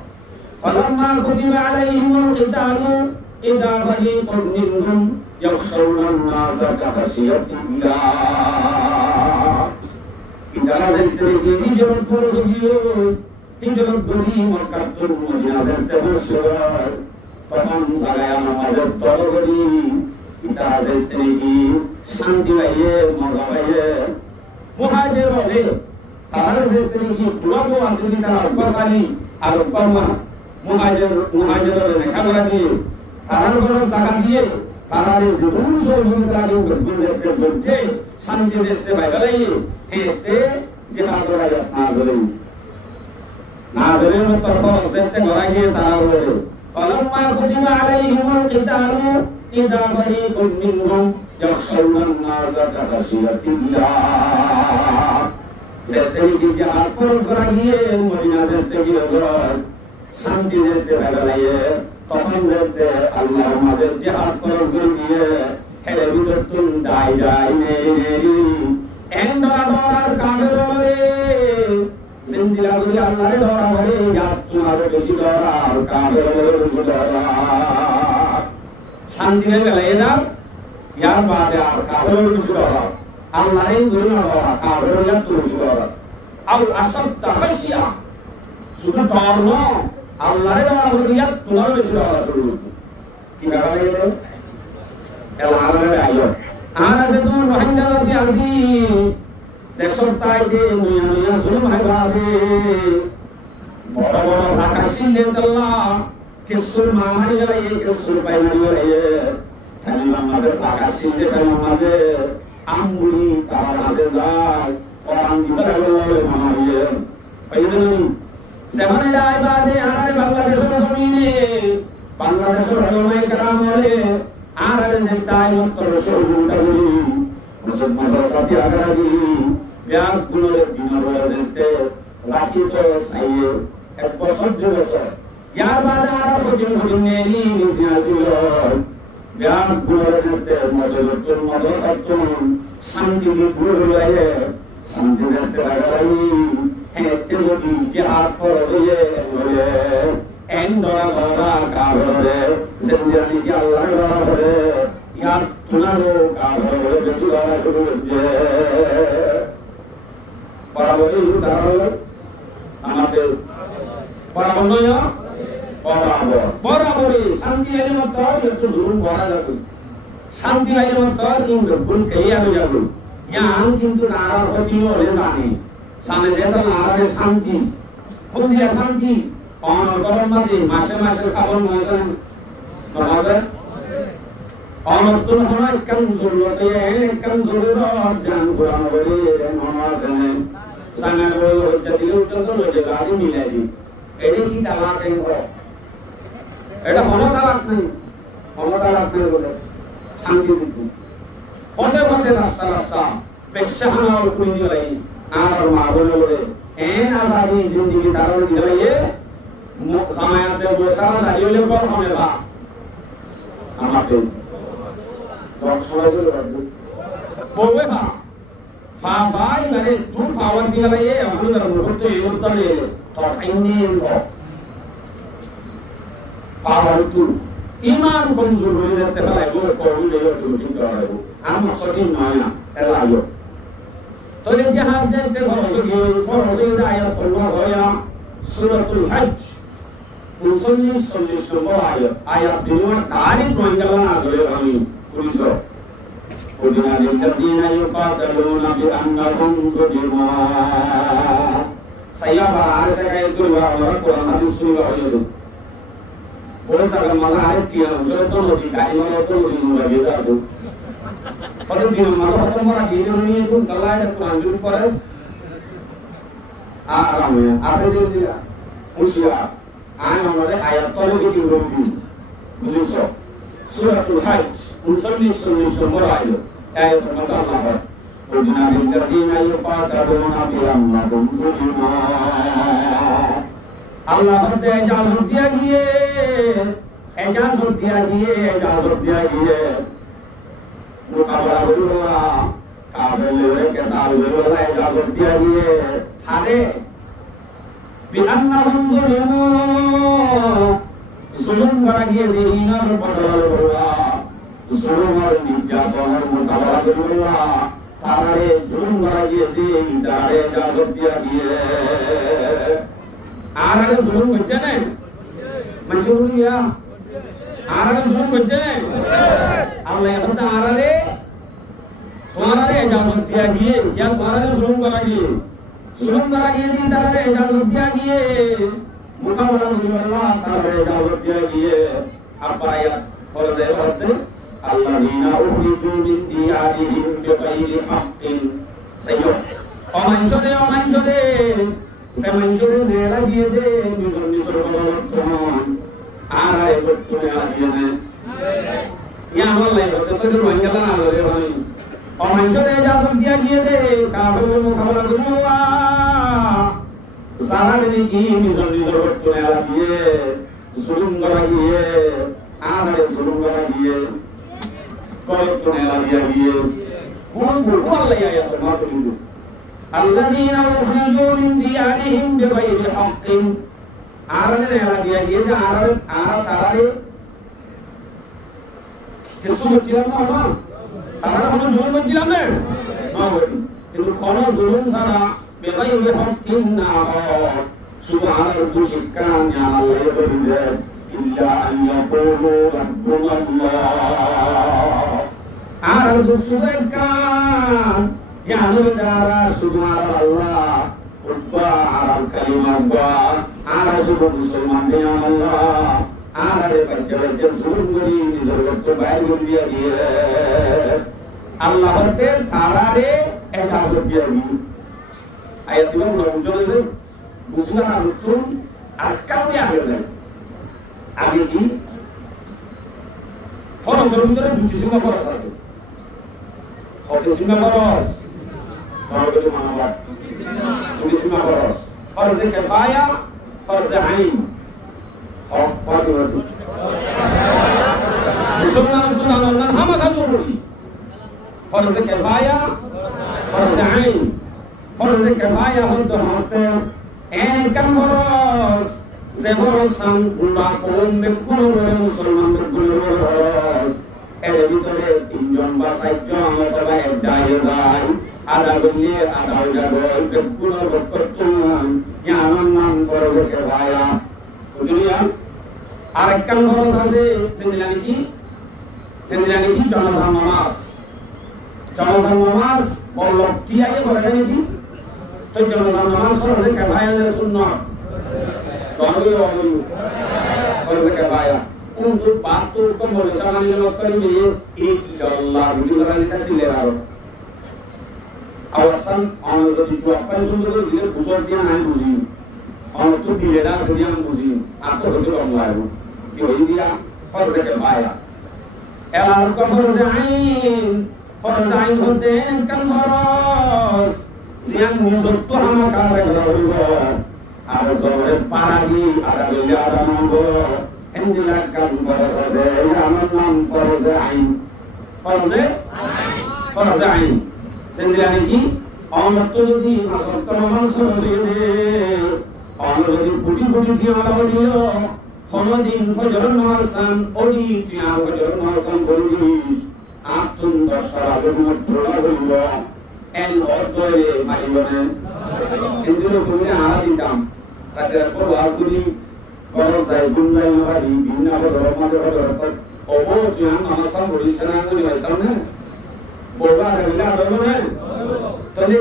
ফালাম্মা কুতিবা আলাইহিমুল কিতাবু ইদা ফারিকুন মিনহুম ইয়াখশাউনা আন-নাসা কাখাশিয়াতিল্লাহ ইদারা যেতে গিয়ে হিজরত করছিও হিজরত করি মক্কা তো মদিনা যেতে বসবার তখন জায়গা নামাজের তর করি ইদারা যেতে গিয়ে শান্তি পাইয়ে মজা পাইয়ে মুহাজির হবে তারা যেতে গিয়ে পুরো আসলি তারা উপাসালি আর উপামা মুহাজিরের লেখা করা দিয়ে তারার কোনো জায়গা দিয়ে তারা জীবন সহযোগিতার করতে শান্তি যেতে পাইবে এতে যেটা করা যায় না ধরে তর্ক যেতে করা গিয়ে তারা বলে ফালাম্মা কুতিবা আলাইহিমুল কিতাবু ইদা ফারিকুন মিনহুম ইয়াখশাউনা আন-নাসা কাখাশিয়াতিল্লাহ যেতে গিয়ে আর খরচ করা গিয়ে মদিনা যেতে গিয়ে শান্তি যেতে পাইবে তখন যেতে আল্লাহ আমাদের জিহাদ খরচ করে গিয়ে হেলে বিদতুন ডাই নেই এন্ডার কামেরে সিন্দিলা গুলি আল্লাহর ডরা বলে ইয়াত তোমার বেশি ডরা আর কামেরে বেশি ডরা শান্তি নেবে এরা ইয়ার বাদে আর কামেরে বেশি ডরা আল্লাহরই গুলি ডরা কামেরে ইয়াত বেশি ডরা আল আসাদ তাহশিয়া শুধু ডর না আল্লাহর ডরা বলে ইয়াত তোমার বেশি ডরা শুরু কি ব্যাপার এটা এলা আমারে আইলো আর আছে দূর রোহিঙ্গা জাতি আসি দেশর তাইতে মিয়া মিয়া জুলুম হয় ভাবে বড় বড় আকাশী নেতাল্লাহ কিসুর মামাই গেলাই কিসুর পাইনাই গেলাই খালি আমাদের আকাশী নেতাল আমাদের আমগুলি তার কাছে যায় কোরআন দিতে বলে মামাইয়ে পাইবেন সেখানে যায় বাদে আর বাংলাদেশের জমিনে বাংলাদেশের উলামায়ে কেরাম বলে আর যে তাই মত রসুলটা বলি মুসলমান সাথী আগারি ব্যাগগুলোর দিন রয়েছে রাখি তো সাইয়ে 1 বছর 2 বছর ইয়ার বাদে আর কঠিন নেই নিসি আসিল ব্যাগগুলোর যেতে মসজিদের মধ্যে সত্যম শান্তি ঘুরে লাগে শান্তি যেতে লাগাই এতে যদি জিহাদ করছে বলে এন্ডরা গরা কাবরে জিন্দানি কি আল্লাহ গরা বলে ইয়ার তুনারো কাবরে বেশি গরা শুরু হচ্ছে বরাবরই তারা আমাদের বরাবর নয় বরাবরই শান্তি আইলে মত একটু জুলুম করা যাবে শান্তি আইলে মত কিন্তু ভুল কেয়া হয়ে যাবে ইয়ান কিন্তু নারার হতি হলে জানে যেটা নারারে শান্তি কোন দিয়া শান্তি অনগরম মাঝে মাসে মাসে শ্রাবণ মাসে অনর্তন হয় কাম জরুরতে কাম জরুরত জান কোরআন বলে নমাজে সানা বলে হচ্ছে দিলে উত্তর লয়ে গাড়ি মিলাই দি এটা কি তালাক নেই এটা কোনো তালাক নেই ক্ষমতা রাখতে বলে শান্তি দিত পথে পথে রাস্তা রাস্তা পেশাহানা করে দিলাই আর মা বলে বলে এন আসাদি জিন্দেগি তার দিলাইয়ে সামায়াতে বসারা সাইলে কর হবে বা আমাকে সবাই বলে বলবে বা Fabai mare tu power di la ye amul na muhurto yurta le to aini lo power tu iman komjor hoye jate pala ego koru le yo tin kara ego am maksudin naya ela yo to le jahar jante foroso da ayat Allah hoya suratul hajj 39 number ayat dinwa tarik mangala agale ami kuriso قُلْ لِلَّذِينَ يُقَاتَلُونَ بِأَنَّهُمْ ظُلِمُوا saya bahar saya itu orang Quran hadis itu itu boleh saya malah ada tiang saya tu lebih kaya malah tu lebih murah juga tu pada tiang malah tu malah gitu ni itu kalau ada Quran juru pada ramai asal dia usia ayat tu lebih tinggi begitu suratul hajj 39 number ayat masalah قُلْ لِلَّذِينَ يُقَاتَلُونَ بِأَنَّهُمْ ظُلِمُوا আল্লাহ হতে ইজাজত দিয়া গিয়ে মোকাবেলা করুলা কাফেরদের কেতাবগুলো ইজাজত দিয়া গিয়ে হারে বিআন্নাহুম যুলিমু জুলুম করা গিয়ে দিনার বদল করলা জুলুমের নির্যাতনের মোকাবেলা করলা তারে জুলুম করা গিয়ে দিনারে ইজাজত দিয়া গিয়ে आराधना सुलूम करते हैं मंचूर या आराधना सुलूम करते हैं अल्लाह ये कहता आराधे तुम्हारे इजाज़त दिया गया क्या तुम्हारे सुलूम कराएगी दी तारे इजाज़त दिया गया मुकाबला अल्लाह तारे इजाज़त दिया गया अब आयत और दे होते अल्लाज़ीना उखरिजू मिन दियारिहिम बिग़ैरि हक़्क़िन सय्यो ओमांशोदे semenjure nela diye de nisor balaton arai bottu nela diye de ya wallahi hote to mangala na le bani o manjure ijazat diya diye de kafir mukabala kurwa sara ni ki nisor bottu nela diye zulum kara diye arai zulum kara diye korottu nela diye wallahi ya to ma to الذين أخرجوا من ديارهم بغير حق आरने नेला दिया ये जो आर तारारे किसको बच्चिला ना हम तारा हम जुलूम बच्चिला में ना वो इनको खाना जुलूम सारा बेगैर हक़ ना सुबहान दुशिकान या अल्लाह बंदे इल्ला अन यक़ूलू रब्बुना अल्लाह are दुशिकान ya anu darah subhanallah Allah ubba aral kalimah ubba ara subhan musliman ya Allah ara de bajja subhan gori ni zorot to bayar dia dia Allah hote tarare ijazat dia ni ayat itu muncul se musliman rukun arkan dia আছে আগে কি ফরজের ভিতরে দুটি সীমা ফরজ আছে হবে সীমা ফরজ Kalau itu mana buat? Tulis lima poros. Farz kifayah, farz ain. Oh, apa itu? Sunnah itu sangat hama kazuri. Farz kifayah, farz ain. Farz kifayah untuk hotel. Kan poros. Seporos sang ulah kaum berkulur Musliman berkulur. ভিতরে তিনজন বা চারজন অথবা একটাই যায় আদা বললে আদা উঠাবল বেগুলোর বক্তব্য আমার নাম ফরজকে ভায়া বুঝলিয়া আর একটা ফরজ আছে সেদিন কি জনসান নামাজ বলল টিআই করে নাকি তো জনসান নামাজ ফরজকে ভায়া সুন্নাত তাহলে ফরজকে ভায়া untuk batu kembali sama dengan dokter ini Allah juga kita selera awasan orang itu dijualkan sumber dia busur dia naik buzi orang itu tidak sedang buzi aku betul orang lain dia farz kifayah এলার ফরজ আইন হতে কান ফরজ সিয়ান নিজত্ব আমার কাছে হইব আর জোরে পারাগি আদালে আদামব এন্দিলা কান ফরজ আছে আমার নাম ফরজ আইন সেন্দিলা কি অমত যদি আসক্ত মানুষ হইবে অন্য যদি কোটি কোটি ঠিয়ালা বলিও কোনদিন ফজর নামাজ ওডি তুই ফজর নামাজ বলবি আতুন দশরা জন্য তোলা হইল এন অর্ধে মারিবনে এন্দিলো তুমি আড়া দিতাম রাতের পর ওয়াজগুলি করো যাই গুনলাই মারি ভিন্ন বদল মাঝে বদল ওবো তুই নামাজ বলিস না আমি বলতাম না বলবা দেলা দেবনে তাহলে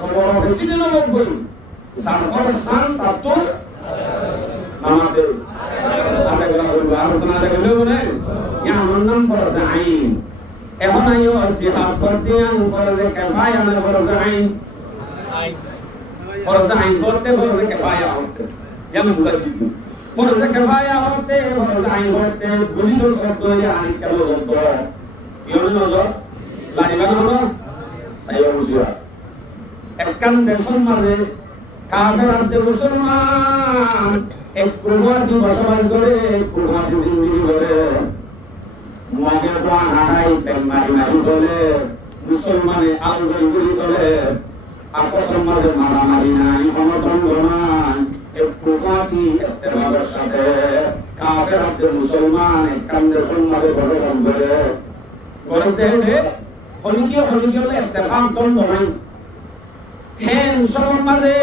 খবর বেশি দিন লোক বই সানকর সান তাতো আমাদের আমরা গলা আলোচনা দেখলে বলে ইয়া নাম ফরজ আইন এখন আইও জিহাদ করতে আন ফরজে কিফায়া না ফরজ আইন করতে ফরজে কিফায়া হতে যেমন মুজাদ্দিদ ফরজে কিফায়া হতে ফরজ আইন করতে বুঝিত শব্দ আইন কেন বলতো ইয়ন নজর লাইবা না আইও বুঝিয়া একখান দেশের মাঝে কাফের আদে মুসলমান এক কুরবানি বসবাস করে কুরবানি জিন্দেগি করে মগে কোয়া হারাই বেমারি মারি চলে মুসলমানে আলগরি গুলি চলে আপসের মাঝে মারামারি নাই অনদণ্ড নাই এক কুরবানি এত্তেবাদের সাথে কাফের আদে মুসলমান একখান দেশের মাঝে বসবাস করে করতে হলে হলিকিও এত্তেফাক দ্বন্দ্ব নাই হ্যাঁ মুসলমান মাঝে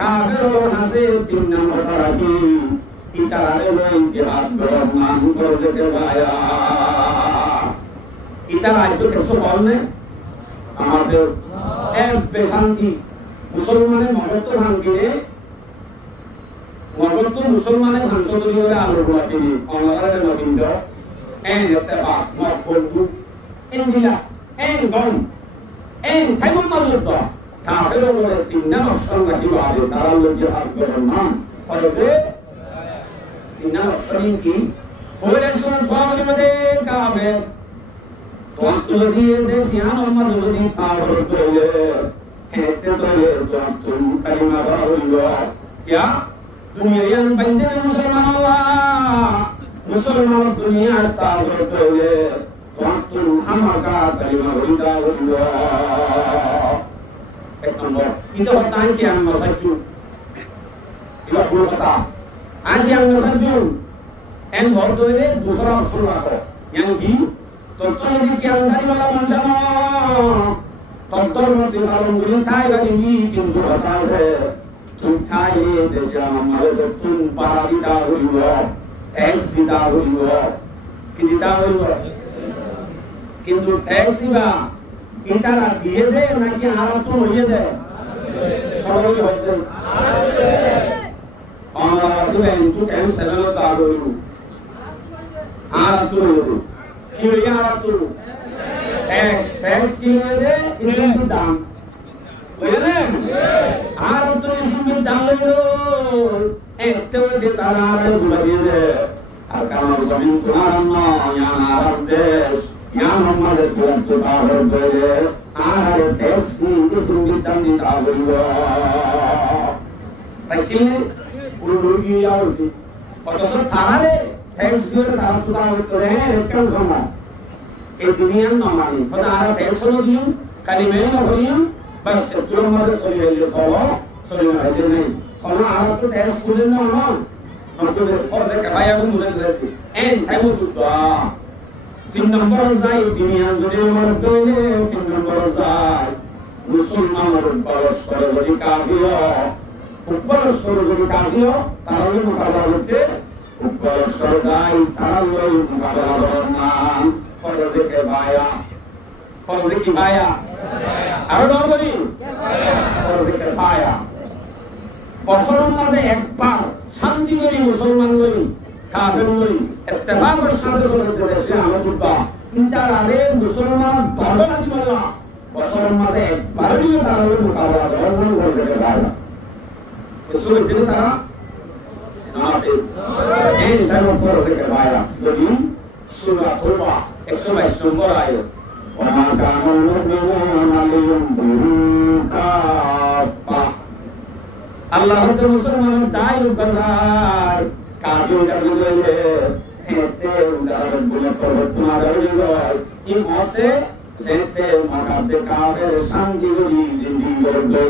কাফের হাসে 3 নম্বর রাখি ইতারে লই জিহাদ করমান ফরজে কিফায়া ইতারা আইতো কিছু বলনে আমাদের এক বেশান্তি মুসলমানের মগত ভাঙ্গিরে মগত মুসলমানের ভাংসদলীয় আলো গুলাটি অনলারে নবিন্দ এন এতেবা মকবুল ইন্দিলা এন গম এন থাইমন মাজুদ কাফের বলে 3 নম্বর রাখি বাদে তারা লই জিহাদ করমান ফরজে 3 নম্বর কি ফয়রাসুল ফাওয়ালি মধ্যে কাফের তো যদি দেশিয়ান উম্মত যদি তাওর তোলে হেতে তোলে তো কালিমা হইল क्या दुनियान बंदे मुसलमान मुसलमान दुनिया तावर তোলে তো আমাকা কালিমা হইল एक number itu pertanyaan yang masaju itu dulu kata आज yang masaju en bordole दूसरा usul lako yang di tonton di kian sari wala mansama tonton di dalam guling thai ga tinggi kintu atase tun thai desya amale tun para dita huiwa tax dita huiwa kinita huiwa kintu tax iba ইতারা দিয়ে দে নাকি আরাতো হইয়ে দে সবাই হইতে আমরা আসলে ইনটু টাইম সেভেন তা হইলো আরাতো হইলো কি হইয়া আরাতো ট্যাক্স কি হইয়ে দে ইসলাম দাম বুঝলে আরাতো ইসলাম দাম হইলো এতে যে তারা বুঝা দিয়ে দে আর কারণ জমিন তোমার না ইয়া আরাত দেশ yang nomor itu tahun dulu, ada teksi di sini di tahun dulu. Tapi ulu yang itu, kalau sekarang teks juga tahun dulu, rekam sama. Itu yang nomor ini. Pada ada teks lagi, kalimat lagi, bas itu nomor soalnya ada ni. Kalau ada tu teks punya nomor, untuk force kebaya pun mudah sekali. Time itu dah. 3 নম্বর যায় দুনিয়া জুড়ে মরতে 3 নম্বর যায় মুসলমানের পরস্পর যদি কাফির পরস্পর যদি কাফির তাহলে মোকাবিলা করতে পরস্পর যায় তাহলে মোকাবিলা করমান ফরজে কিফায়া আর নবরি ফরজে কিফায়া বছরের মাঝে একবার শান্তি করি মুসলমান করি কাফের নই ইত্তেফাকের সাথে চলতে দেশে আমাদের ইন্টারারে মুসলমান দলনা দিবালা বছরের মাঝে একবার নিয়ে তারা মোকাবিলা করবেন বলতে পারে এসব দিনে তারা নাতে এই টাইম ফর থেকে বাইরা যদি সূরা তাওবা 122 নম্বর আয়াত ওয়া কানা মুমিনুনা লিয়ুনফিরু কাফা আল্লাহ হতে মুসলমান দায় উপাজার কাজে কাজে হেতে উদার বলে করবে তোমার হৃদয় এই মতে সেতে মাকাতে কাবের শান্তিগুলি জিন্দি করবে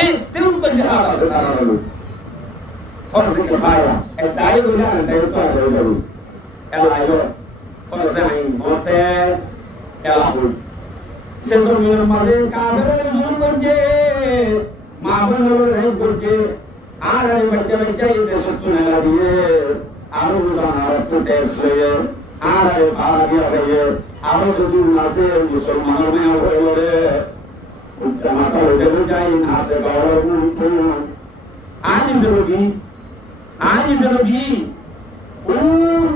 এই তিন তো জিহাদ আছে তারা হলো ফরজে কিফায়া এই দায় বলে আর দায় তো আর হলো এলাইলো ফরজে আইন মতে এলাহুল সেজন্য মিনার মাঝে কাবের জুলুম করছে মা বোনের রেপ করছে আর এই বাচ্চা বাচ্চা এই দেশে তুলে দিয়ে আরো জানার একটু ট্যাক্স হয়ে আর এই ভাড়া দিয়ে হয়ে আরো যদি নাচে মুসলমান মেয়ে হয়ে রে উচ্চা মাথা উঠে যাই নাচে গৌরব আইনি জরুরি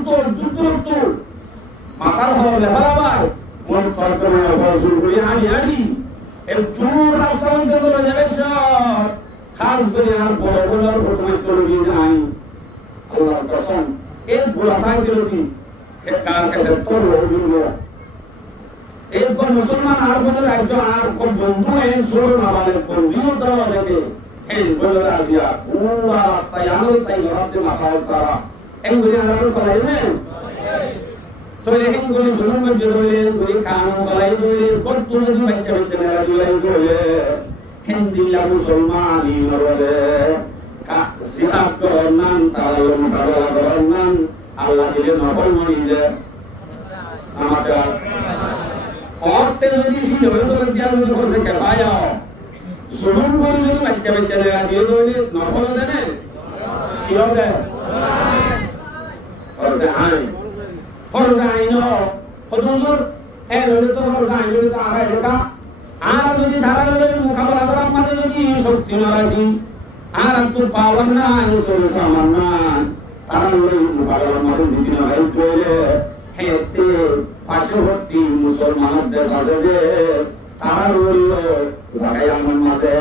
তো যুদ্ধ মাথার হওয়ার লেখারাবার মন সরকার শুরু করি আনি এই দূর রাস্তা মধ্যে বলে যাবে সব খাস করে আর বড় বড় ঘটনায় তৈরি নাই আল্লাহর কসম এই বুড়া ভাই দিলতি এক কার কাছে তোর হইল এই কোন মুসলমান আর বলে একজন আর কোন বন্ধু এই সুর নামালে বন্ধু তো দেখে এই বলে আসিয়া পুরা রাস্তায় আলো তাই হাতে মাথা সারা এই গুলি আর চালাইবেন তোলে হিন্দুলি জুলুম করতে হইলে গুলি কানুন চালাই হইলে কত যদি বাচ্চা বাচ্চা মেলা জুলাই হইলে হিন্দিলা মুসলমানি নরলে জিহাদ করনান তালাল মোকাবেলা করনান আল্লাহ দিলে নকল মরি যে আমাদের অর্থে যদি সিদ্ধ হয়ে চলে দিয়া যদি করতে কেপায় জুলুম করে যদি বাচ্চা বাচ্চা মেলা দিয়ে হইলে নকল দেনে কি হবে ফরজ আইন হুজুর এই হলে তো ফরজ আইন হলে তো আগে ঢোকা আর যদি ধারা হলে মোকাবেলা করার মাঝে যদি শক্তি না রাখি আর তো পাওয়ার না সরু সামান না তারা হলে মোকাবেলার মাঝে যদি না হয় চলে হেতে পার্শ্ববর্তী মুসলমানের দেশ আছে যে তারা হইল জায়গায় আমার মাঝে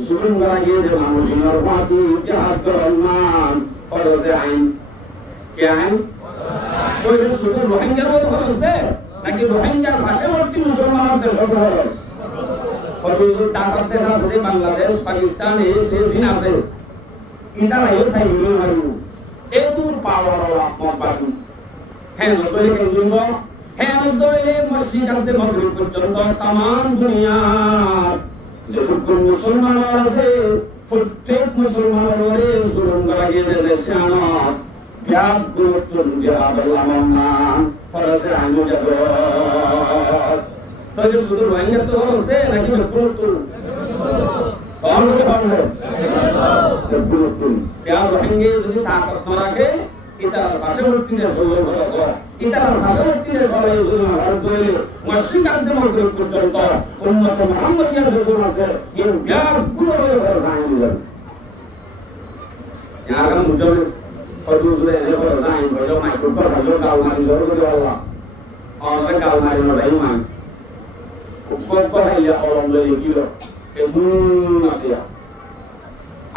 জুলুম করা গিয়ে যে মানুষের মাটি জিহাদ করার মান ফরজ আইন কে আইন তো এটা শুধু রোহিঙ্গার মতো খরচ দেয় নাকি রোহিঙ্গার পার্শ্ববর্তী মুসলমানের দেশ খরচ হয়তো টাকার দেশ আছে বাংলাদেশ পাকিস্তান এই সে দিন আছে ইতারা এই থাই হইল মারিব এদুর পাওয়ার মতবাদী হ্যাঁ নতরে কেন দিব হ্যাঁ নতরে মসজিদ আনতে মাগরিব পর্যন্ত তাম দুনিয়ার যতটুকু মুসলমান আছে প্রত্যেক মুসলমানের জুলুম করা গিয়ে দেশে আনা ব্যাগ গুরুত্ব জিহাদ আল্লাহ ফরজে আইন যাব তো যে শুধু রোহিঙ্গা তো হচ্ছে নাকি গুরুত্ব और भी बात है गुरुत्व क्या रहेंगे যদি তাকত না রাখে ইতার পার্শ্ববর্তী দেশ হলো ইতার পার্শ্ববর্তী দেশ হলো আর দইলে মুশরিক আদম মাগরিব পর্যন্ত উম্মত মুহাম্মাদিয়া যখন আছে এই ব্যাগ গুলো রাইন যাবে ইয়ার মুজব ফদুজলে এনে বড় রাইন বড় মাইক্রো বড় গাল মারি জোর করে আল্লাহ আর গাল মারি নড়াই মাই উপর করাইলে অলমলে কিলো এমন আছে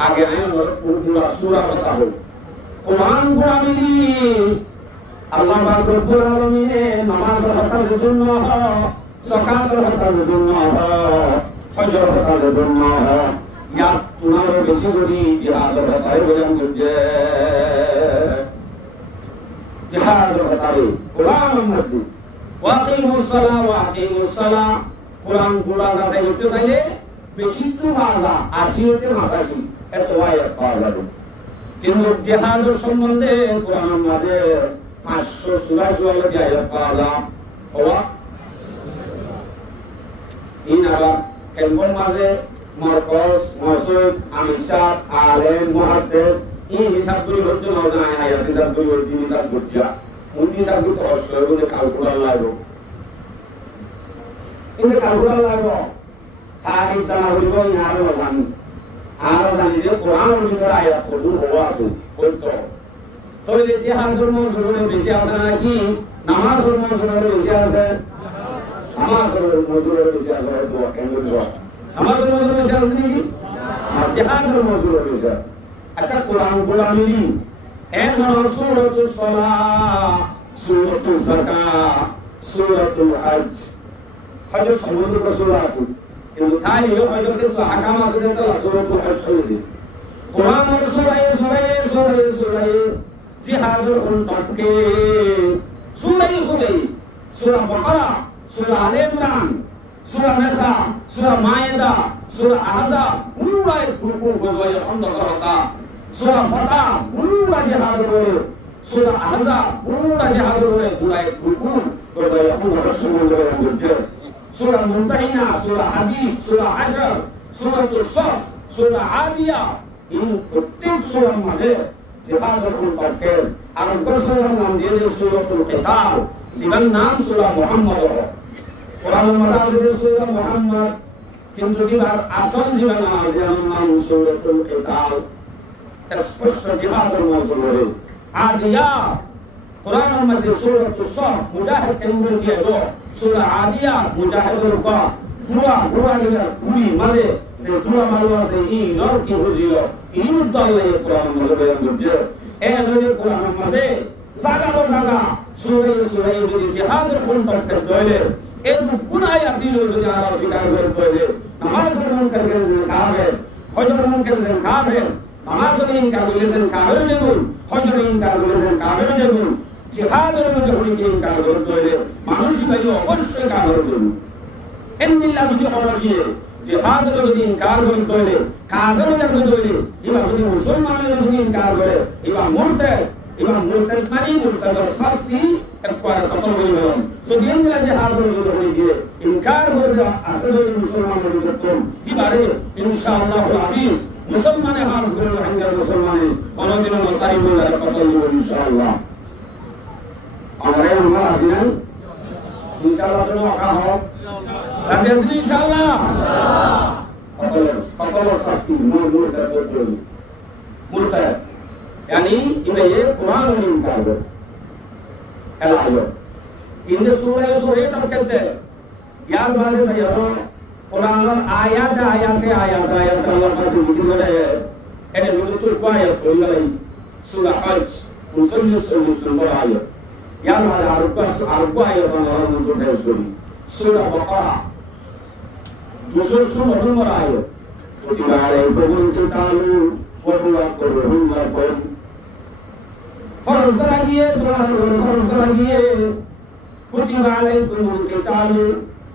আগে আয় পুরা সূরা কথা হল কোরআন গুলামিনি আল্লাহ পাক রব্বুল আলামিন নামাজ হতার জন্য সাকাত হতার জন্য ফজর হতার জন্য ইয়া তোমার বেশি করি জিহাদ হতার বয়ান করছে জিহাদ হতার কোরআন মধ্যে ওয়াকিমুস সালাহ কোরআন গুলা যাতে করতে চাইলে বেশি তো মাজা আসিতে মাসাসি এত আয়াত পাওয়া যাবে কিন্তু জিহাদের সম্বন্ধে কোরআন মাঝে 584 আয়াত পাওয়া যায় ওয়া ইনারা কেবল মাঝে মারকস মাসুদ আমিশা আলেম মুহাদ্দিস এই হিসাবগুলি হচ্ছে নজনা আয়াত হিসাবগুলি হচ্ছে হিসাব করতে মুদি হিসাবগুলি কষ্ট করে ক্যালকুলেটর লাগবে কিন্তু ক্যালকুলেটর লাগবে তারিখ জানা হইব ইয়ারও জানি আর জানি যে কোরআনের ভিতরে আয়াত কবুল হওয়া আছে হইতো তবে যে জিহাদের মজুরি বেশি আছে নাকি নামাজের মজুরি বেশি আছে নামাজের মজুরি বেশি আছে হয়তো কেন নামাজের মজুরি বেশি আছে নাকি আর জিহাদের মজুরি বেশি আছে আচ্ছা কোরআন গোলামি এর হলো সূরাতুস সালাহ, সূরাতুল যাকাত, সূরাতুল হজ। হজের সম্বন্ধে সূরা আছে, কিন্তু তাই হজের কিছু আহকাম আছে যেটা সূরাতুল হজ হইছে। কোরআনের সূরায়ে জিহাদুল উনতকে, সূরায়ে হুদাই, সূরা বাকারা, সূরা আলে ইমরান, সূরা নিসা, সূরা মায়েদা, সূরা আহজাব, পুরাই রুকু গজওয়ায়ে অন্ধকারতা, সূরা ফাতহ পুরা জিহাদের করে, সূরা আহজাব পুরা জিহাদের করে, পুরাই রুকু গজওয়ায়ে অন্ধকারতা মধ্যে, সূরা মুনতাহিনা, সূরা হাদীদ, সূরা হাশর, সূরাতুস সাফ, সূরা আদিয়া, এই প্রত্যেক সূরার মধ্যে জিহাদের উনতকে আর গজওয়ার নাম দিয়ে সূরাতুল কিতাল, যার নাম সূরা মুহাম্মদ। কোরআনের মধ্যে আছে সূরা মুহাম্মদ, কিন্তু এবার আসল জীবন আছে নাম সূরাতুল কিতাল, স্পষ্ট জিহাদের মধ্যে আদিয়া। কোরআনের মধ্যে সূরাতুস সাফ মুজাহিদ কেন্দ্র দিয়ে সূরা আদিয়া মুজাহিদের কা পুরা দিনের পুরি মানে সে পুরা মালুম আছে এই নর কি বুঝিল এই উদ্দালে কোরআনের মধ্যে বয়ান করছে। এই হলো কোরআনের মধ্যে জায়গা সূরা যদি জিহাদের কন্টেক্ট দইলে এই কোন আয়াত দিল যদি আল্লাহ স্বীকার করে নামাজ পড়ন করেন কাফের, হজ পড়ন করেন কাফের, নামাজ ইনকার করেন কাফের যেমন, হজ ইনকার করেন কাফের যেমন, জিহাদের মধ্যে হইতে ইনকার করতে হলে মানুষই ভাই অবশ্যই কাফের যেমন। হিন্দিল্লাহ যদি হলো গিয়ে জিহাদের যদি ইনকার করতে হলে কাফের যেমন হইলে, এবার যদি মুসলমানের যদি ইনকার করে এবার মুরতাদ মানে মুরতাদের শাস্তি একবার কত হয়ে গেল। যদি ইন্দ্রা জিহাদ হয়ে গিয়ে ইনকার করে আসলে মুসলমানের যখন এবারে ইনশাআল্লাহ আজিজ মুসলমানের হাত ধরে হাঙ্গার মুসলমানে কোনদিনও মশাই বলে কত হইব ইনশাআল্লাহ। আমরা আমরা আসেন ইনশাআল্লাহ তো আকা হোক রাজি আছেন ইনশাআল্লাহ। কত শাস্তি মুরতাদ यानी इन्हें कुरान में इनकार हो एलायो इन सूरह तब कहते हैं यार बात है यारो कुरान आयत अल्लाह का जिक्र है एने मुझे को आयत है सूरह हज मुसलमान आयत यार बात आरुको आयत अल्लाह मुझे ड्रेस करी सूरह बकरा 216 नंबर आयत कुतिबा अलैकुमुल किताबु व हुवा कुरहुन लकुम फर्ज करा दिए तुम्हारा फर्ज करा दिए कुतिबा अलैकुमुल किताब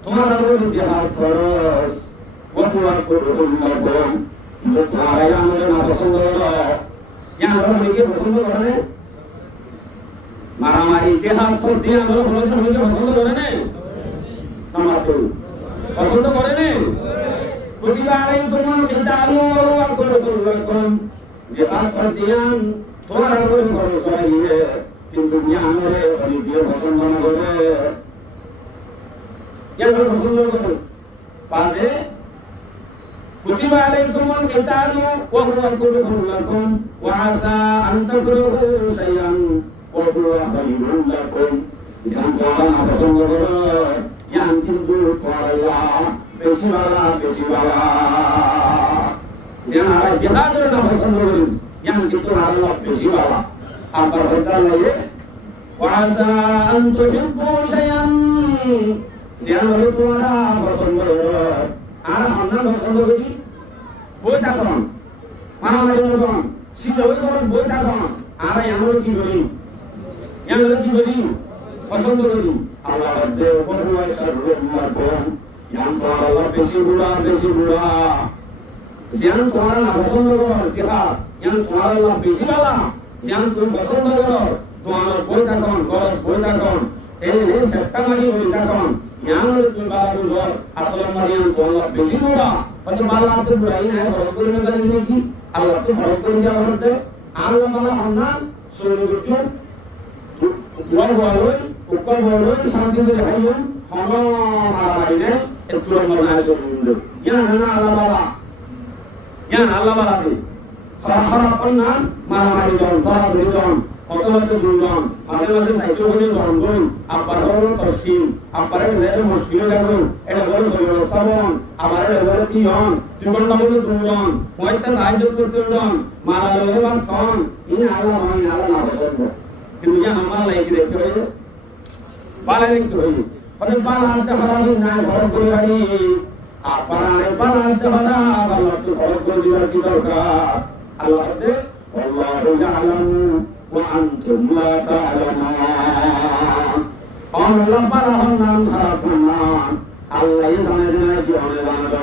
तुम्हारा रोज जिहाद फर्ज व हुवा कुरहुन लकुम तो तुम्हारा यहाँ मुझे ना पसंद होगा यहाँ पर मुझे पसंद हो रहा है मारामारी जिहाद फर्ज दिया मुझे पसंद हो रहा है नमाज़ पसंद हो रहा है कुतिबा अलैकुमुल किताब व हुवा कुरहुन लकुम जिहाद फर्ज दिया তোমার উপর খরচ করাইয়ে কিন্তু জ্ঞানের অনিত্য পছন্দ না করে জ্ঞান পছন্দ করে পাবে কুতিবা আলাইকুমুল কিতাবু ওয়া হুয়া কুরহুন লাকুম ওয়া আসা আন তাকরাহু শাইআন ওয়া হুয়া খায়রুন লাকুম জ্ঞান তোমরা না পছন্দ করো জ্ঞান কিন্তু তোমরা বেশি বালা জ্ঞান আর জিহাদের না পছন্দ করো yang itu Allah besiwala apa berkala wasa antu hibbu sayan siang lalu tuara bersama arah mana bersama lagi boleh tak kawan mana lagi kawan si jauh kawan boleh tak kawan arah yang lagi beri bersama lagi Allah berdoa berdoa sebelum makan yang tuara besi bula siang tuara bersama kawan jihad yang tuara lah besi bala siang tu bersama kawan tuara boleh tak kawan kawan boleh tak kawan ini serta lagi boleh tak kawan yang tu baru jual asal yang tuara besi bula pada malam tu berai naik berokol dengan ini ki Allah tu berokol jauh berde Allah malah hendak suruh itu buat buat ukar buat sambil berhayun hana malam ini itu malah suruh yang hana Allah malah tu harap-harapnya malam ini John, কত মাত্র দুজন মাঝে মাঝে সাইকেল করে জঙ্গল আব্বার হলো তসকিল আব্বার এর মুশকিল যাবেন এটা হলো সর্বস্থাপন আবার এটা হলো তিন দুই ঘন্টা হলো দুজন কয়টা তাহাজ্জুদ করতে হলো মারা লোকে বাদ কোন ইন আল্লাহ মাইন আল্লাহ না পছন্দ কিন্তু ইয়া আমার লাইক দেখতে হয় বালা দেখতে হয় কত বালা আনতে হারাবি না ঘর করে গাড়ি আপনারে বালা আনতে হারা আল্লাহ তো ঘর করে দিবার কি দরকার আল্লাহ বলে আল্লাহু ইয়ালামু وأنتم لا تعلمون الله برهنا خلقنا الله يسمعنا جوانا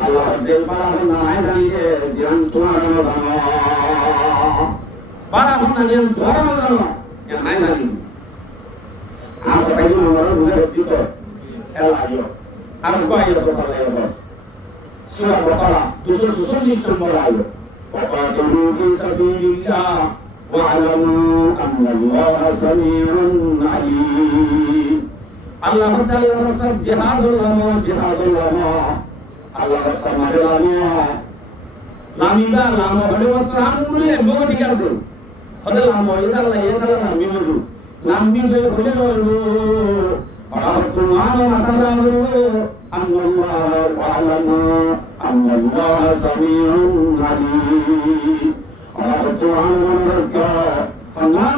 الله دل برهنا عزيزي زين توانا برهنا زين توانا يا عزيزي aku pengen orang bukan itu elayo aku ayo berkata ya surah Baqarah susun listan melayu وقاتلوا في سبيل الله واعلموا أن الله سميع عليم الله تعالى رسل جهاد الله الله رسل مجلانيا লামিবা লাম হলে তো রাম বলে বড় ঠিক আছে হতে লাম এটা আল্লাহ এটা লামি বলু লামি বলে বলে বলু আর তোমার মাথা লাগলো আল্লাহ ওয়ালামু আল্লাহ সামিউন আলিম আর তোমার মনকে আল্লাহ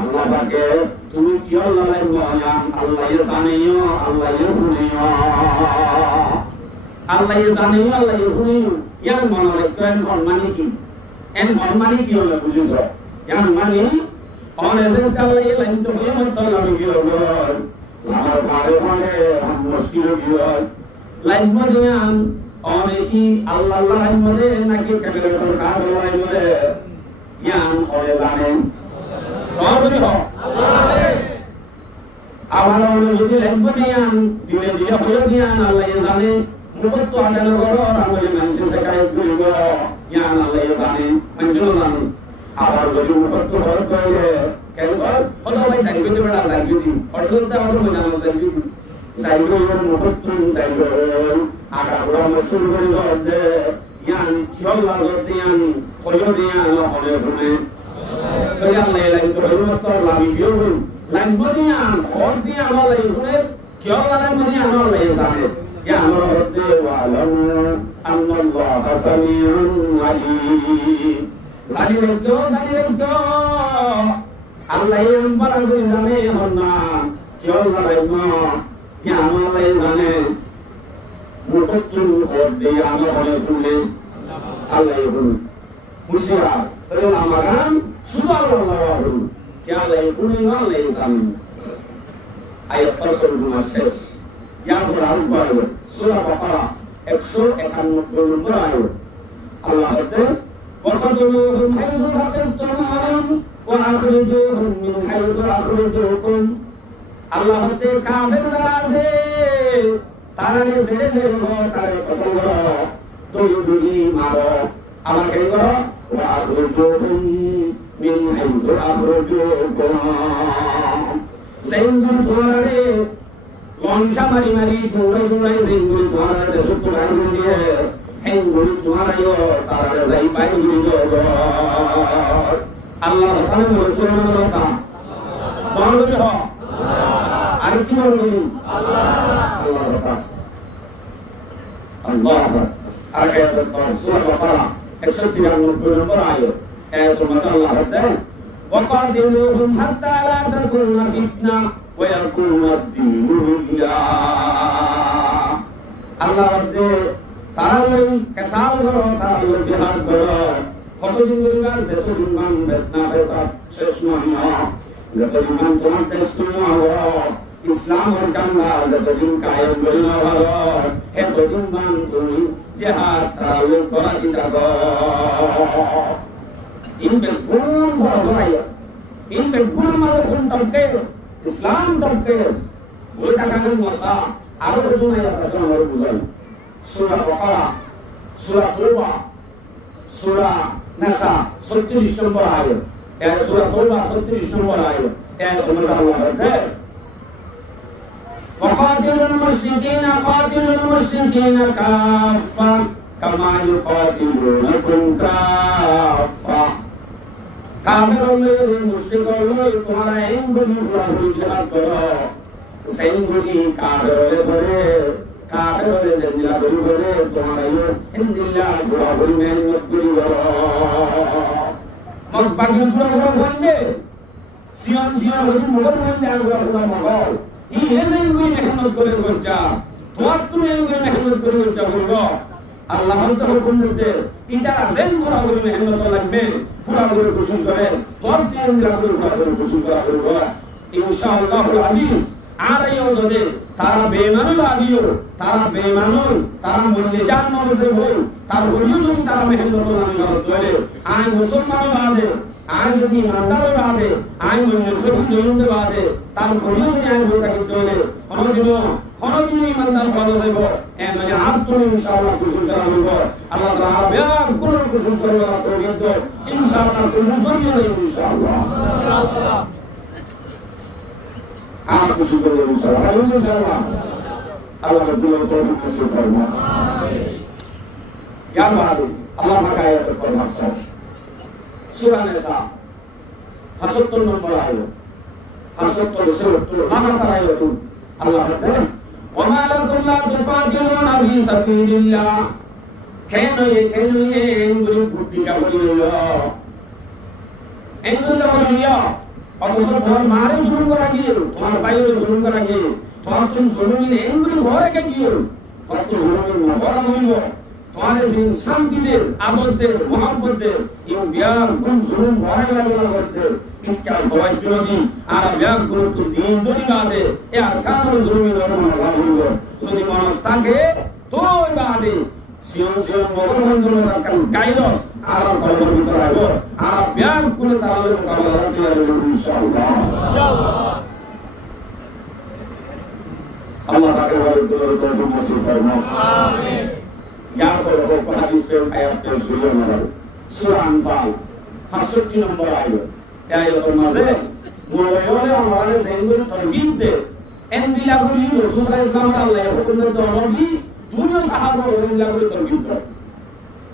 আল্লাহ পাকে তুমি কি আল্লাহ মহান আল্লাহ জানিও আল্লাহ শুনিও আল্লাহ জানিও আল্লাহ শুনিও ইয়ার মনে কেন মানে কি এন মানে কি হলো বুঝছ ইয়ার মানে অনেসে আল্লাহ লাইন তো মত লাগি গেল আমার পারে মুশকিল গেল লাইন মদিয়ান অনেকি আল্লাহ লাইন মদে নাকি কাকে কার লাইন মদে জ্ঞান ওরে জানেন রহমতি হ আমার যদি লাগবে জ্ঞান দিলে দিলে হলো জ্ঞান আল্লাহ জানে মুখত আদান করো আমাদের মানুষ শেখায় করিব জ্ঞান আল্লাহ জানে মঞ্জুর জানে আবার যদি মুখত হল কইলে কেন বল হতো ভাই জানগতি বড় জানগতি অর্থটা আমার মনে না জানগতি জানগতি মুখত জানগতি আগা বড় মশুর করে দে জ্ঞান চল লাগতে জ্ঞান হলো জ্ঞান হলে ঘুমে তো আল্লাহ লাইন তো হলো তো লামি বিও লাইন বদিয়ান হল দিয়া আল্লাহ ঘুমে চল লাইন বদিয়ান আল্লাহ জানে জ্ঞান হতে ওয়ালামু আল্লাহ সামিউন আলিম জানিলেন তো আল্লাহ এমবার করে জানে হন্না চল লাইন জ্ঞান আল্লাহ জানে মুখতুল হতে আমরা হলে শুনে আল্লাহ বলুন মুশিরা তাহলে আমাগান সুবহানাল্লাহ কি আল্লাহ বলুন আল্লাহ জানেন আয়াত তরজমা শেষ ইয়া কোরআন পড়ো সূরা বাকারা 191 নম্বর আয়াত আল্লাহ বলতে ওয়াখাদুহুম হাইযু হাকাতুম ওয়া আখরিজুহুম মিন হাইযু আখরিজুকুম আল্লাহ বলতে কাফের যারা আছে তারা ছেড়ে তারে কত বড় দুই মারো আমার কেন করো আখরুজুহুম মিন হাইযু আখরুজুকুম সেনগুন তোমারে লঞ্চা মারি মারি দৌড়াই সেনগুন তোমারে সত্য রাইন দিয়ে হেনগুন তোমারেও তারা যাই পাই গিয়ে আল্লাহ তাআলা মুসলমান কথা বলবি হ আর কি বলবি আল্লাহ তাআলা Allah ayat surah Baqarah 193 নম্বর আয়াত আয়াত মাসাল্লাহ বলেন وقاتلوهم حتى لا تكون فتنة ويكون الدين لله আল্লাহ বলে তারা ওই কিতাব করো তারা ওই জিহাদ করো কতদিন ধরে যতদিন মান বেদনা ফেসাদ শেষ নয় যতদিন মান তোমার টেস্ট নয় ইসলাম और জান্নাত যতদিন কায়েম করিল ভালো এতদিন মান তুমি জিহাদ তারাও করা দিতাগো ইনবে গুণ ফরজ ইনবে গুণ মানে কোন তরকে ইসলাম তরকে ওই টাকার মশা আরো দুনিয়া কাছে আমার বুঝাই সূরা বাকারা সূরা তাওবা সূরা নাসা 36 নম্বর আয়াত এই সূরা তাওবা 36 নম্বর আয়াত এই মাসাল্লাহ বলে وقاتلوا المشركين كافة كما يقاتلونكم كافة কাফের হলে মুশরিক হলে তোমরা এইগুলি পুরোপুরি জিহাদ করো সেইগুলি কাফের হলে জিন্দা করে তোমরা ইন্দিল্লাহ পুরোপুরি মেহনত করি করো মত বাকি পুরো বন্ধে সিয়ান হলি মোগল বন্ধে আগুলা মোগল এই এইগুলি মেহনত করে করছা তোমার তুমি এইগুলি মেহনত করে করছা বলবো আল্লাহ তো হুকুম দিতে ইতারা যেন পুরোপুরি মেহনত লাগবে পুরোপুরি কোশিশ করে তোর দিন লাগবে পুরোপুরি কোশিশ করা করবো ইনশাআল্লাহুল আজিজ আর এই ওদে তারা বেঈমানুল আজিও তারা বেঈমানুল তারা মনে জান মানুষে হই তার হলিও যদি তারা মেহনত না করে আই মুসলমান বাদে আই যদি ইমানদার বাদে আই মনে শহীদ হইতে বাদে তার হলিও যদি আই বলতে চলে কোনদিন ইমানদার ভালো হইব এ মানে আর তো ইনশাআল্লাহ কুসুল করা হইব আল্লাহ তাআলা বেয়ার কোন কুসুল করা করবেন তো ইনশাআল্লাহ কুসুল করিয়ে দেব ইনশাআল্লাহ আর কুসুল করে ইনশাআল্লাহ আল্লাহ রাব্বুল তৌফিক নসিব করুন আমিন ইয়া বাদু আল্লাহ পাক আয়াত ফরমাচ্ছে সূরা নিসা ৭৭ নম্বর আয়াত ৭৭ লাগাতার আয়াত আল্লাহ বলেন ওয়া লাকুম লা তুফাতিলুনা ফি সাবিলিল্লাহ কেন এগুলি বুদ্ধিটা বলিল এগুলো বলিল অথচ তোমার মারে শুরু করা গিয়ে তোমার ভাইয়ের শুরু করা গিয়ে তোমার তুমি জমিন এগুলি ভরে গিয়ে কত জমিন ভরা হইল তোমার সেই শান্তিদের আদরদের মহব্বতের এই বিয়ার কোন জমিন ভরা লাগলা করতে কিংকা তওয়াজ্জু নদী আর বিয়ার কোন তো দিন দনি বাদে এ আর কার জমিন রহমান হইল যদি মন তাকে তোই বাদে সিয়ন মগর বন্ধন রাখান গাইল আর কলম ভিতর আইব আর বিয়ার কোন তাহলে মোকাবেলা করতে পারবে ইনশাআল্লাহ আল্লাহ তাআলা বলে তৌফিক নসিব করুন আমিন याद करो को हदीस पे आयत पे सुनिए ना सूरा अनफाल 65 नंबर आयत आयत माजे मोयोले हमारे सेंगुल तरगीब दे एन दिला गुली रसूल सल्लल्लाहु अलैहि वसल्लम दो नबी दुनिया साहबा और दिला गुली तरगीब दो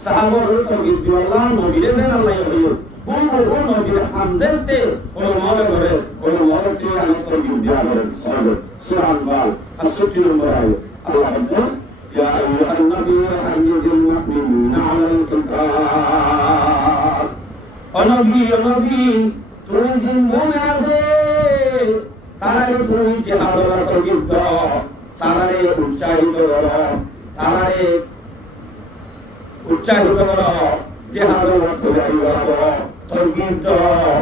साहबा और तरगीब दो अल्लाह नबी रे से अल्लाह यो वो नबी हमजते और मौला करे और मौला के अल्लाह तरगीब दिया करे सूरा अनफाल 65 नंबर आयत अल्लाह कहते يا أيها النبي حرض المؤمنين على القتال অনবী তুমি জিন্দে আছে তারারে তুমি জিহাদের তরগিব দাও তারারে উৎসাহিত করো জিহাদের তরগিব দাও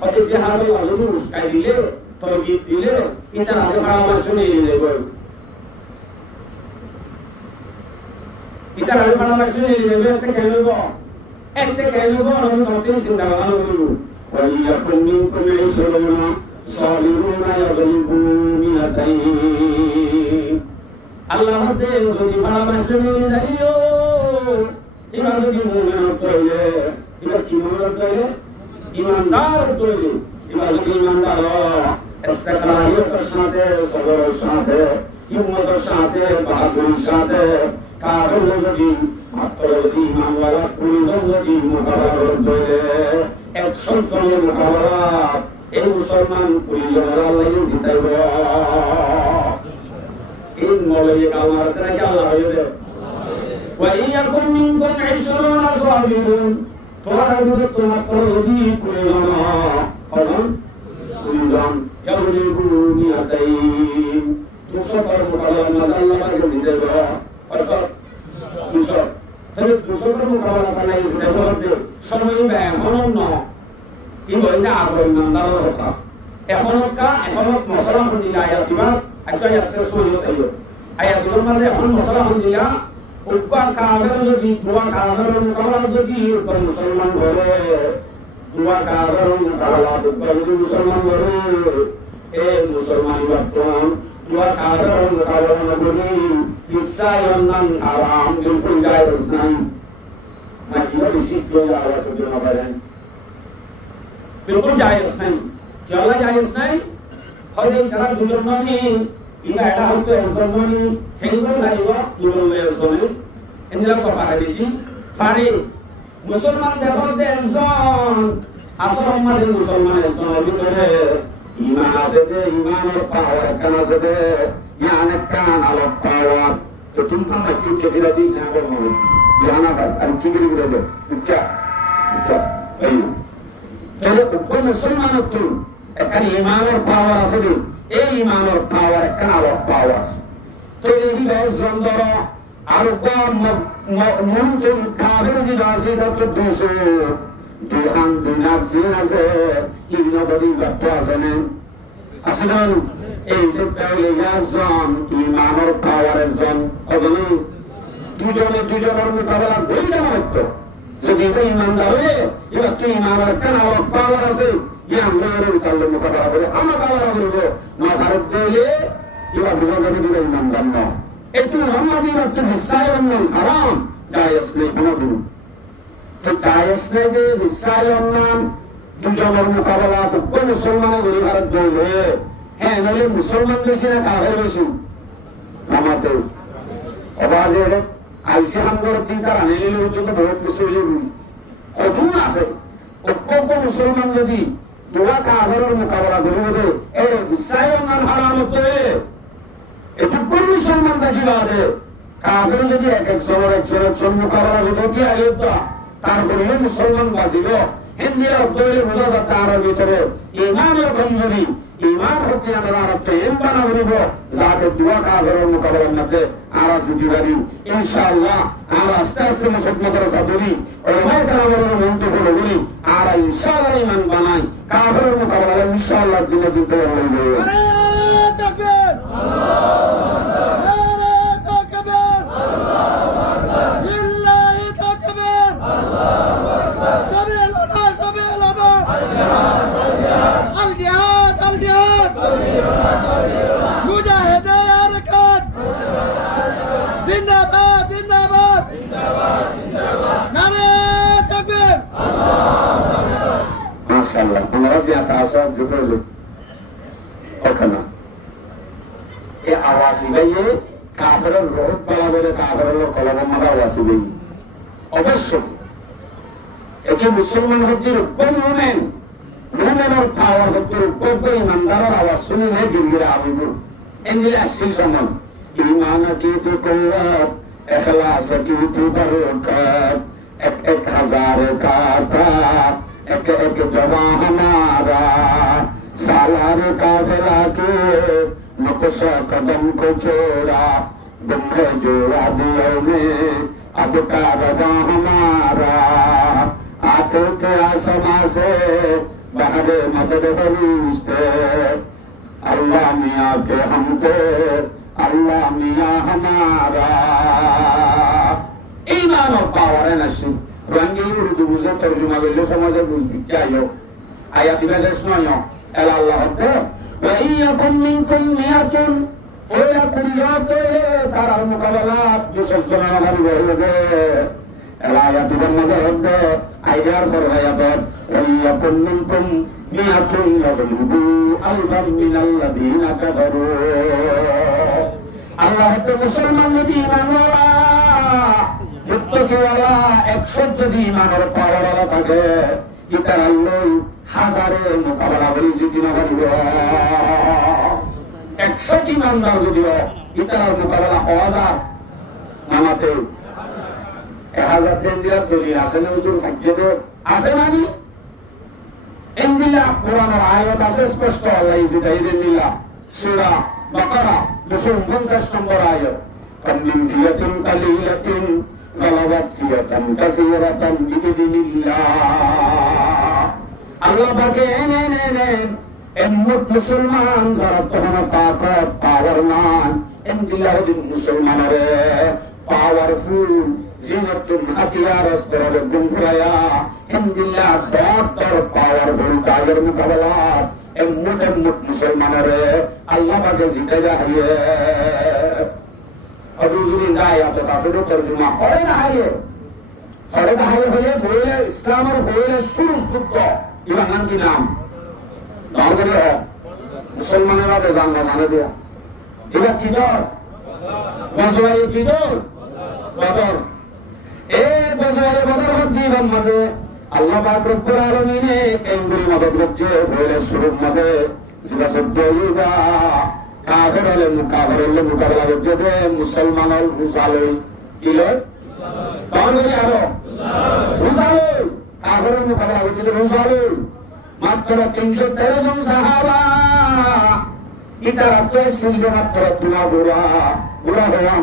হতে জিহাদের আলোচনা উস্কাই দিলে তরগিব দিলে এটা আগে পরামর্শ নিয়ে নেবে ইতার আগে পরামর্শ নিয়ে নেবে একটা কেনব আমি তোমাকে চিন্তা ভাবনা করব ওয়াইয়াকুম মিনকুম ইসরুনা সাবিরুনা ইয়াগলিবু মিয়াতাইন আল্লাহ দে যদি পরামর্শ নিয়ে যাইও এবার যদি মুমিন হইলে এবার কি মুমিন হইলে ইমানদার হইলে এবার যদি ইমানদার ইস্তিকরারিয়তের সাথে সবরের সাথে হিম্মতের সাথে বাহাদুরির সাথে কারণ যদি আত্মরতি মামলা পুলিশের যদি মোকাবেলা করতে একশন জনের মোকাবেলা এই মুসলমান পুলিশের আল্লাহ জিতাইব এই মৌলিক আমার তাকে আল্লাহ হয়ে দেব ওয়াইয়াকুম মিনকুম 20 সাবিরুন তোমার মধ্যে তোমার যদি কুলিজন ইয়াগলিবু মিয়াতাইন দুশোর মোকাবেলা না আল্লাহ পাকে জিতাইব অর্থাৎ তাহলে দুশোর মোকাবেলা করা ইসলামের মধ্যে সময় ব্যয় অনন্য কিন্তু এটা আগ্রহ ইমানদারের কথা এখন মশলা দিলা আয়াতিবার একটা আয়াত শেষ করে চাইল আয়াতিবার মানে এখন মশলা দিলা উপ্পা কাবের যদি দুয়া কাবের মোকাবেলা যদি মুসলমান ঘরে দুয়া কাবের মোকাবেলা যদি মুসলমান ঘরে এ মুসলমান বর্তমান দুয়া কাবের মোকাবেলা করি কিসায়নান আরাম বিলকুল জায়েজ নাই নাকি বেশি কেউ আওয়াজ করতে না পারেন বিলকুল জায়েজ নাই কেউ জায়েজ নাই হয়তো যারা দুজন মানে ইনা এটা হয়তো একজন মানে হেঙ্গুল দাইব দুজন একজনে এন্দিলা কো পারে দিজি পারে মুসলমান দেখতে একজন আসল আমাদের মুসলমানের জনের ভিতরে ইমান আছে দে, ইমানের পাওয়ার একখান আছে দে, জ্ঞান একখান আলোক পাওয়ার। তো তুমি আমরা কি ফিরে দিই না করবো জানা আর কি করে ফিরে দেয় উচ্চা উচ্চা এই তাহলে কোন মুসলমানের তো একখানে ইমানের পাওয়ার আছে দে, এই ইমানের পাওয়ার একখান আলোক পাওয়ার। তো এই জন্দর আর মন তো কাবের যে আছে এটা তো দোষো দুহান দুনার জিন আছে ইনবডি গপ্প আছে না আছে না এই যে তাহলে ইয়াজন ইমানের পাওয়ারের জন কজনে দুজনের মোকাবেলা দুইটা মাত্র। যদি এটা ইমানদার হয়ে এবার তুই ইমানের কেন আলোক পাওয়ার আছে যে আমরা তাহলে মোকাবেলা করে আমরা পাওয়ার করবো না ভারত দিলে এবার বোঝা যাবে দুটো ইমানদার নয়। একটু মোহাম্মদী একটু বিশ্বাস হারাম জায়েজ নেই কোনদিন। তো জায়েজ নেই যে বিশ্বাস নাম দুজনের মোকাবেলা কোন মুসলমানের গরিব ভারত দৌড়ে হ্যাঁ নাহলে মুসলমান বেশি না কাহের বেশি নামাতে অবাজে আইসি হামগর দিন তার আনিলে পর্যন্ত বহুত কিছু কঠোর আছে। অত্যন্ত মুসলমান যদি দোয়া কাহের মোকাবেলা করিবে এই বিশ্বাস নাম হারাম হতে এটুকুন মুসলমান দেখি বাদে কাফের যদি একজন মোকাবেলা যদি আগে তারপরে মুসলমান বাঁচিব হিন্দি অব্দলে বোঝা যাচ্ছে আর ভিতরে ইমানের কমজোরি ইমান হচ্ছে আমরা আরবকে এম বানা বলিব যাতে দোয়া কাফের মোকাবেলার মধ্যে আর জিতি পারি ইনশাআল্লাহ। আর আস্তে আস্তে মুসলমানদের সাদরি ওলামায়ে কেরামের মন্ত্র ফলো করি আর ইনশাআল্লাহ ইমান বানাই কাফের মোকাবেলা ইনশাআল্লাহ দিনে দিতে হইবে। মাশাআল্লাহ আমরা যে আকাশে দুটো লোক ওখানে এই আওয়াজই ভাইয়ে কাফেরের রোগ বলা বলে কাফেরের কলম মারা আওয়াজই ভাই অবশ্যই একে মুসলমান হচ্ছে কোন মোমেন মোমেনের পাওয়ার হচ্ছে কোন ইমানদারের আওয়াজ শুনিলে দিল্লিরা আবিব এনজিলে আসছিল সমান ইমান কি তো কৌয়াত এখলাস কি তো বরকত এক এক হাজার কাতা एक एक जवा हमारा सालार काफिला के नक्शा कदम को छोड़ा गुम्हे जोड़ा दिया में अब का रवा हमारा आते थे आसमां से बहरे मदद फरिश्ते अल्लाह मियाँ के हम थे अल्लाह मियाँ हमारा ईमान और पावर है नसीब রঙে উর্দু বুঝে তর্জমা করলে সমাজে বুঝতে চাইও আয়াত শেষ নয় এলা আল্লাহ ওয়াইয়াকুম মিনকুম মিয়াতুন ওয়া কুল্লাত তার মোকাবেলা 200 জন আমার হইবে এলা আয়াত মধ্যে হবে আইয়ার পর আয়াত ওয়াইয়াকুম মিনকুম মিয়াতুন ইয়াগলুবু আলফাম মিনাল্লাযিনা কাফারু। আল্লাহ তো মুসলমান যদি ঈমানওয়ালা মুত্তাকিওয়ালা 100 যদি ইমানের পাওয়ারওয়ালা থাকে ইতার আল্লাহ হাজারে মোকাবেলা করে জিতি না পারিব। 100 ইমানদার যদিও ইতার মোকাবেলা হওয়া যায় নামাতে 1000 দিন দিলার দলিল আছে না হুজুর ফাজ্জেদে আছে মানে ইনদিলা কোরআনের আয়াত আছে স্পষ্ট আল্লাহ জিতাই দেন দিলা সূরা বাকারা 250 নম্বর আয়াত কাম মিন ফিয়াতিন কালিলাতিন গলাবাত ফিয়াতান কাসীরাতান বিইذনিল্লাহ। আল্লাহ পাকে এমন মুসলমান যারা তখন তাকত পাওয়ার মান ইনদিল্লাহ দিন মুসলমানরে পাওয়ারফুল জিনাতুন হাতিয়ার অস্ত্রের গুমফুরায়া ইনদিল্লাহ ডট পাওয়ারফুল টাইগার মোকাবেলা এমন মুসলমানরে আল্লাহ পাকে জিতে যায়। অদুজুরি আয়াত আছে তো তরজমা করে না হারিয়ে হলে ফলে ইসলামের ফলে শুরু যুক্ত এবার নাম কি নাম ধর্মের মুসলমানেরা তো জানলো মানে দেয়া এবার কি দর গজওয়াই কি দর বদর এ গজওয়াই বদর হদ্দি মাঝে আল্লাহ পাক রব্বুল আলামিনে কেন্দ্রী মদত করছে ফেলে শুরুর মধ্যে যেটা সত্য হইবা কাফের হলে মোকাবেলা করছে যে মুসলমান হল রুজালই কি লয় আরো রুজালই কাফের মোকাবেলা করছে রুজালই মাত্র 313 জন সাহাবা ইতারা তো সিলকে মাত্র দুয়া বুড়া হওয়া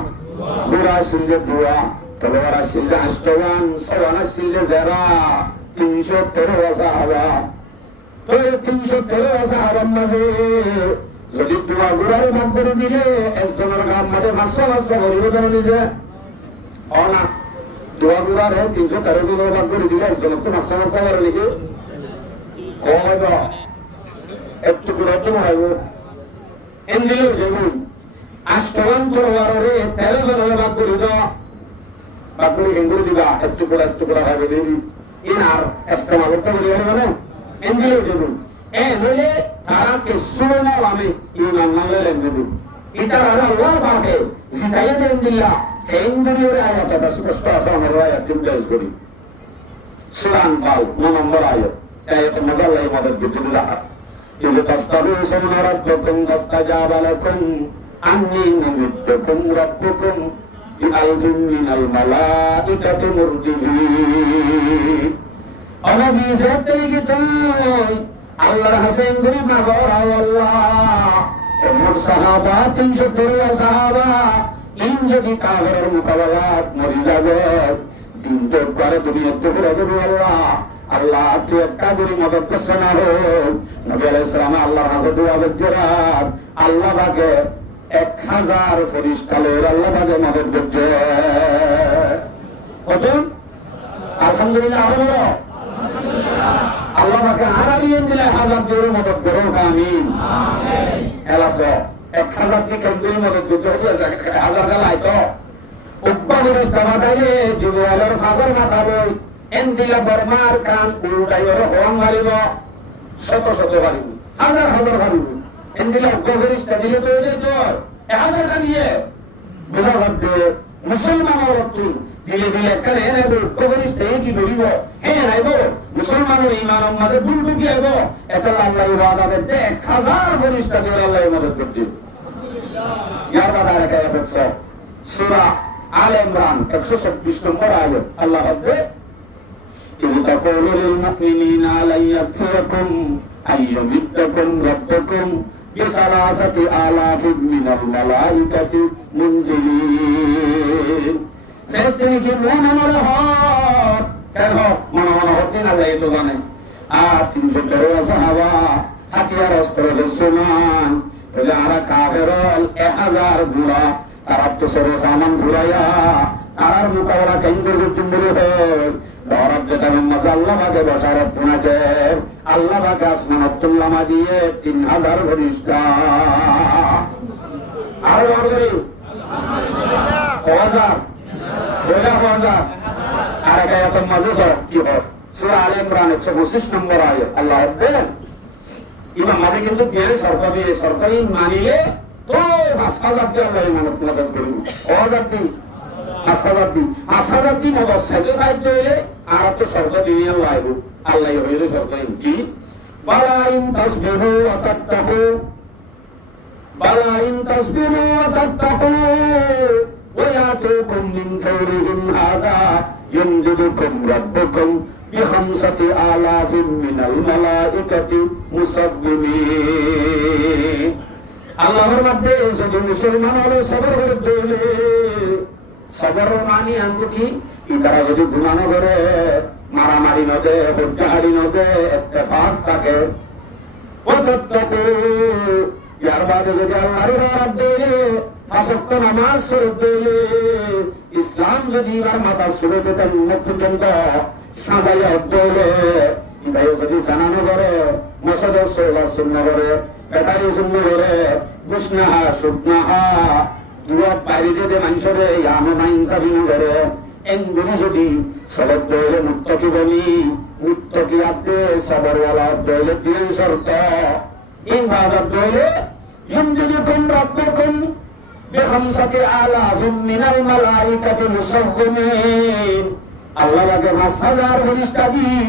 বুড়া সিলকে দুয়া তলোয়ারা সিলকে আষ্টগান সওয়ানা সিলকে জেরা 313 সাহাবা তো 313 সাহাবার মাঝে যদি দুয়া গুড়ারে ভাগ করে দিলে একজনের গান মাঠে 500 গরিব জন নিজে না দুয়া গুড়ারে 313 জন ভাগ করে দিলে একজনের তো 500 করে নাকি কম হইব একটু করে একটু মারাইব এমনিও যেমন আষ্টগান তলোয়ারে 13 জনের ভাগ করে দাও ভাগ করে কেন্দ্র দিবা একটু করে হবে দেবী ইনার ইস্তেমাল করতে বলি মানে এমনিও যেমন নইলে তারা কিছু না আমি ইমান মানলে লেনদেন এটার আল্লাহ পাকে জিতাইয়া দেন দিল্লা কেন্দ্রীয় আয়াত এটা স্পষ্ট আছে আমার আয়াত ইমপ্লেস করি সূরা আনফাল 9 নম্বর আয়াত আয়াত মজাল্লাই মদদ বিজুল্লাহ ইদ তাস্তাগীসুনা রাব্বাকুম ফাস্তাজাবা লাকুম আন্নী নামিদ্দুকুম রাব্বুকুম বিআলফিন মিনাল মালাইকাতি মুরদিফিন অনবী সাথে কি তুমি আল্লাহর হাসেন গরিব না গরাও আল্লাহ এমন সাহাবা 313 সাহাবা ইন যদি কাফেরের মোকাবেলাত মরি যাবে দিন তো করে তুমি একটু করে দেবে আল্লাহ তুই একটা করে মদত করছে না হোক নবী আলাইহিস সালাম আল্লাহর হাসে দোয়া করতেন আল্লাহ পাকে 1000 ফেরেশতা লয়ে আল্লাহ পাকে মদত করতে কত আলহামদুলিল্লাহ আরো আল্লাহ পাকে আড়ালিয়ে দিলে 1000 জোরে মদত করো আমিন এলাস 1000 কি কেন্দ্রীয় মদত করতে হবে 1000 টাকা আইতো উপাবের স্থানাইলে যুবলের ফাগর মাথা লই এন্দিলা বর্মার কান উল্টাইর হওয়ান মারিব শত মারিব হাজার মারিব এন্দিলা গভীরিস্তা দিলে তো হয়ে যেত 1000 কানিয়ে বোঝা যাবে মুসলমানের তুই দিলে কেন এনাইব গভীরিস্তা কি বলিব এনাইব মুসলমানের ইমান আমাদের ভুল ঢুকি আইব এটা আল্লাহ ওয়াদা দিতে 1000 ফেরেশতা দিয়ে আল্লাহ মদদ করতে ইয়ার বাদা রেখে আছে সূরা আলে ইমরান 126 নম্বর আয়াত আল্লাহ বলে إذ تقول للمؤمنين لن يكفركم أن يمدكم ربكم بثلاثة آلاف من الملائكة منزلين সেদিন কি মনে হয় কেন মনে হতে না যাই তো জানে আর 313 সাহাবা হাতিয়ার অস্ত্র সমান তাহলে আর কাফের 1000 ঘোড়া তারা তো সরে সামান ঘুরাইয়া তার মোকাবেলা কেন্দ্র করতে বলে হয় ধরব যেটা মজা আল্লাহ পাকে বসারত পুনাকে আল্লাহ পাকে আসমানতুল্লামা দিয়ে 3000 ফেরেশতা আরো বার করি 1000 আর একটা এত মজা কি হয় সূরা আলে ইমরান 125 নম্বর আয়াত আল্লাহ বলেন ইমাম মাঝে কিন্তু যে সরকারি মানিলে তো 5000 দিয়ে আল্লাহ ইমানত মদত করবে 1000 দিন 5000 দিন মদত সাহায্য হইলে আর তো সরকার দিয়ে আল্লাহ হইলে সরকার কি বালা ইন তাসবিহু ওয়া তাত্তাকু ওয়া ইয়াতুকুম মিন ফাওরিহিম হাদা يمددكم ربكم ب5 آلاف من الملائكة مسومين আল্লাহর মধ্যে যদি মুসলমান হলে সবর করতে হলে সবর মানি আনতো কি তারা যদি গুনানো করে মারামারি নদে হত্যাহারি নদে ইত্তেফাক থাকে ইয়ার বাদে যদি আল্লাহর রাত দেয় আসক্ত নামাজ পড়তে ইসলাম যদি এবার মাথা শুরু থেকে মুখ পর্যন্ত সাজাইয়া হলে ভাই যদি জানানো করে মসদের সোলা শূন্য করে ব্যাটারি শূন্য করে গুসনাহা শুকনাহা দুয়ার বাইরে যে মানুষের ইনসাফিন করে এমনি যদি সবর দইলে মুক্তকি বলি মুক্তকি আব্দে সবরওয়ালা দইলে দিন শর্ত ইন বাজার দইলে যদি তোমরা রব্বকুম ب5 آلاف من الملائكة مسومين আল্লাহ পাকে 5000 ফেরেশতা দিয়ে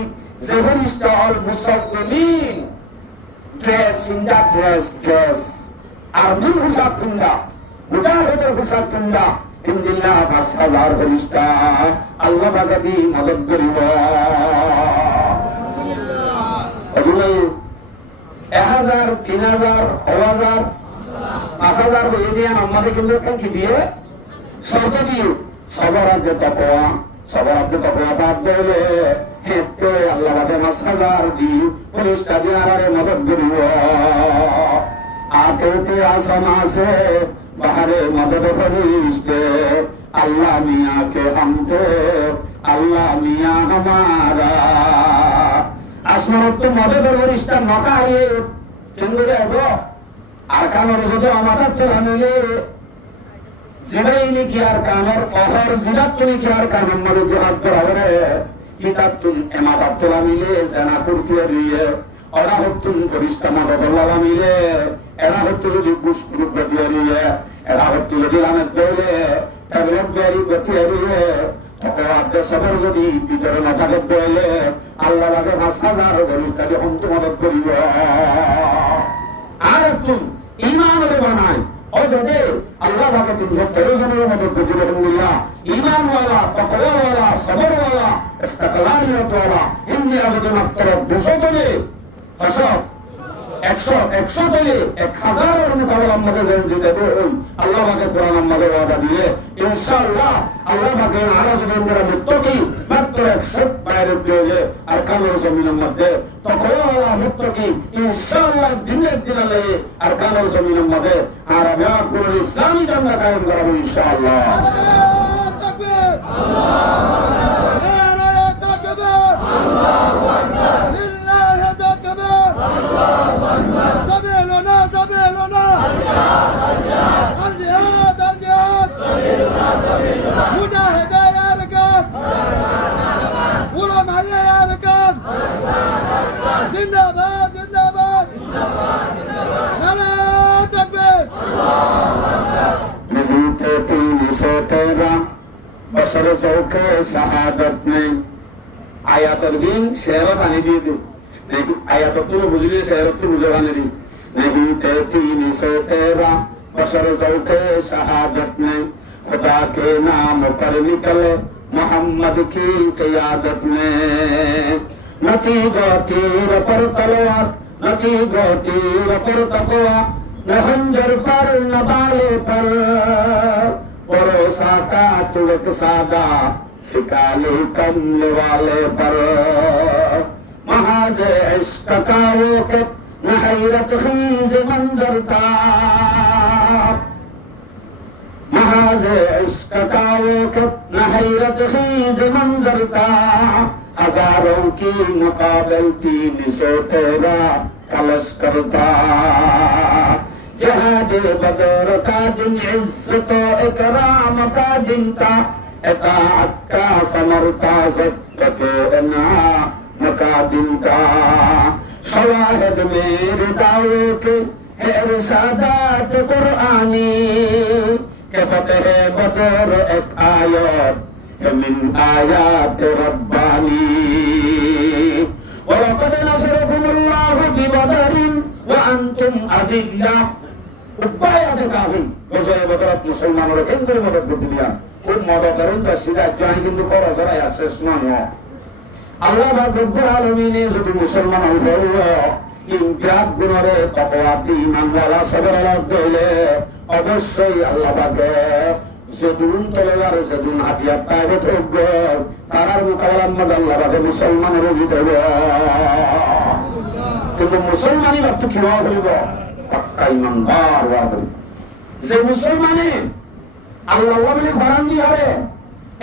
যে ফেরেশতা অল মুসাল্লিমিন ড্রেস ইন্দা ড্রেস আর নুন হুসাব তুন্দা মুজাহিদের হুসাব তুন্দা ইন্দিল্লাহ 5000 ফেরেশতা আল্লাহ পাকে দিয়ে মদদ করিব এগুলো 1000 3000 1000 5000 হয়ে দিয়ে আমাদের কিন্তু কি দিয়ে শর্ত দিয়ে সবার আগে তকওয়া বাদ দিলে হেঁটে আল্লাহ বাদে 5000 দিয়ে ফেরেশতা দিয়ে আরে মদদ করিব আতে আসমান সে বাহারে মদদ ফেরেশতে अल्लाह मियाँ के हम तो अल्लाह मियाँ हमारा আসমানত তো মদদের ফেরেশতা নকায়ে কেন্দ্রে হবো আর কামর যদি আমাদের তো আনলে জিবাইনি কি আর কামর ফহর জিবাত তুমি কি আর কামর মরে জিহাদ করাবে কিতাব তুম ইমাদাত তো আনলে জানা করতে দিয়ে ওরা হতুন ফেরেশতা মদদুল্লাহ মিলে এরা হতো যদি গুসগুরু গতি দিয়ে এরা হতো যদি লানত দেলে তাবলিগ বেরি গতি দিয়ে তকওয়া সবর যদি ভিতরে না থাকে দেলে আল্লাহ লাগে 5000 ফেরেশতাকে অন্ত মদদ করিব আর তুমি ঈমানের বানাই ও যদি আল্লাহ পাকে তুমি 70 জনের মদদ করতে আলহামদুলিল্লাহ ঈমান ওয়ালা তাকওয়া ওয়ালা সবর ওয়ালা ইস্তিকলালিয়ত ওয়ালা হিন্দি যদি মাত্র 200 তলে হাসাব 100 তলে 1000 এর মোকাবেলা আমাদের জিন্দগি দেবে আল্লাহ পাকে কোরআন আমাদের ওয়াদা দিয়ে ইনশাআল্লাহ আল্লাহ পাকে আরাজ বন্ধুরা মুত্তাকি মাত্র 100 বাইরে দিলে আর কামর জমিনের মধ্যে তাকওয়া মুত্তাকি ইনশাআল্লাহ দিনের দিনালে আর কামর জমিনের মধ্যে আর আবিয়াত কোন ইসলামী জান্নাত কায়েম করব ইনশাআল্লাহ আল্লাহু তাকবীর আল্লাহু তাকবীর আল্লাহু আকবার লিল্লাহি তাকবীর আল্লাহু আকবার সাবিলুনা الجهاد سبيلنا مجاهدة يا رجال علماء يا رجال زندباد نعرہ تکبیر نبی کے 313 بشر ذوق شہادت میں আয়াতের দিন শেরত আনি দিয়ে দিন আয়াত তো বুঝলি শেরত তো বুঝানি দিন नहीं थे 313 बशर ज़ौक़े शहादत में खुदा के नाम पर निकले मोहम्मद की क़ियादत में न थी गो तीर पर तलवार न थी गो तीर पर तक़वा न खंजर पर न बाले पर परोसा का तुरक सादा सिकाले कमले वाले पर महाज इश्क का वो के हैरत खीज मंजर था महाज इश्क का वो हैरत खीज मंजर था हजारों की मुकाबल 313 का लश्कर था जहाद बदर का दिन इज्जत इकराम का दिन था इताअत का समर था ज़ब्त के इनाम का दिन था शवाहिद मेरे दावे के है इरशादात कुरानी के फतेह बदर एक आयत है मिन आयात रब्बानी वलक़द नसरकुमुल्लाहु बिबदरिन व अंतुम अज़िल्ला উপায়াত কাফি গজয়ে বদরত মুসলমানরা কেন্দ্রে মদদ করতে দিয়া খুব মদদ করেন তা সিধা জয় কিন্তু ফরজ হয় শেষ নয় আল্লাহ রব্বুল আলামিন যদি মুসলমান হইল ইনকিয়াত গুণরে তাকওয়া ঈমান ওয়ালা সবর রাখলে অবশ্যই আল্লাহ পাকে যেদিন তলোয়ার যেদিন হাতিয়ার পাইবে ঠকব তার মোকাবেলা মধ্যে আল্লাহ পাকে মুসলমানের জিতে হবে কিন্তু মুসলমানই বাক্য কিভাবে হইব পাক্কা ইমানদার হওয়া যে মুসলমানে আল্লাহ বলে ফরান দিয়ে হবে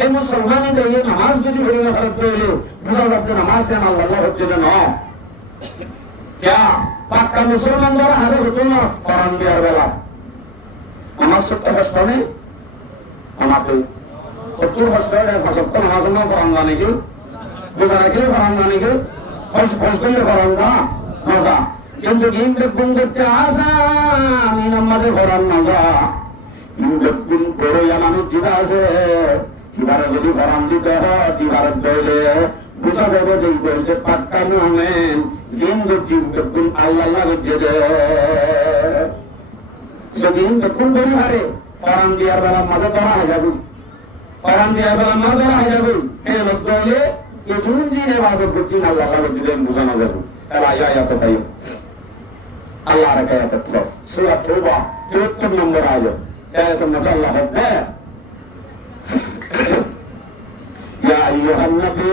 এই মুসলমানি দিয়ে নামাজ যদি হরি না করতে হলে বুঝা যাচ্ছে নামাজ কেন আল্লাহ হচ্ছে না পাক্কা মুসলমান দ্বারা হারে হতো না ফরান দেওয়ার বেলা নামাজ সত্য কষ্ট নেই আমাতে 70 কষ্ট 75 নামাজ ফরান জানে কি বোঝা রাখলে ফরান জানে কি ফস করলে ফরান যা মজা কিন্তু দিন বেগুন করতে আসান নামাজে ফরান মজা বেগুন করে মানুষ যেটা আছে কিভাবে যদি ফরাম দিতে হয় কিভাবে দইলে বুঝা যাবে যে বলতে পাক্কা মোমেন জিন গজিব গুণ আল্লাহ গজে দে সেদিন কোন ধরি হারে ফরাম দিয়ার বেলা মাঝে ধরা হয়ে যাবে ফরাম দিয়ার বেলা মাঝে ধরা হয়ে যাবে এই লোক দইলে এই কোন জিন ইবাদত করছেন আল্লাহ গজে দেন বুঝানো যাবে এলা আয়াত তাই আল্লাহ রে আয়াত তো সূরা তওবা 74 নম্বর আয়াত আয়াত মাসাল্লাহ হবে يا أيها النبي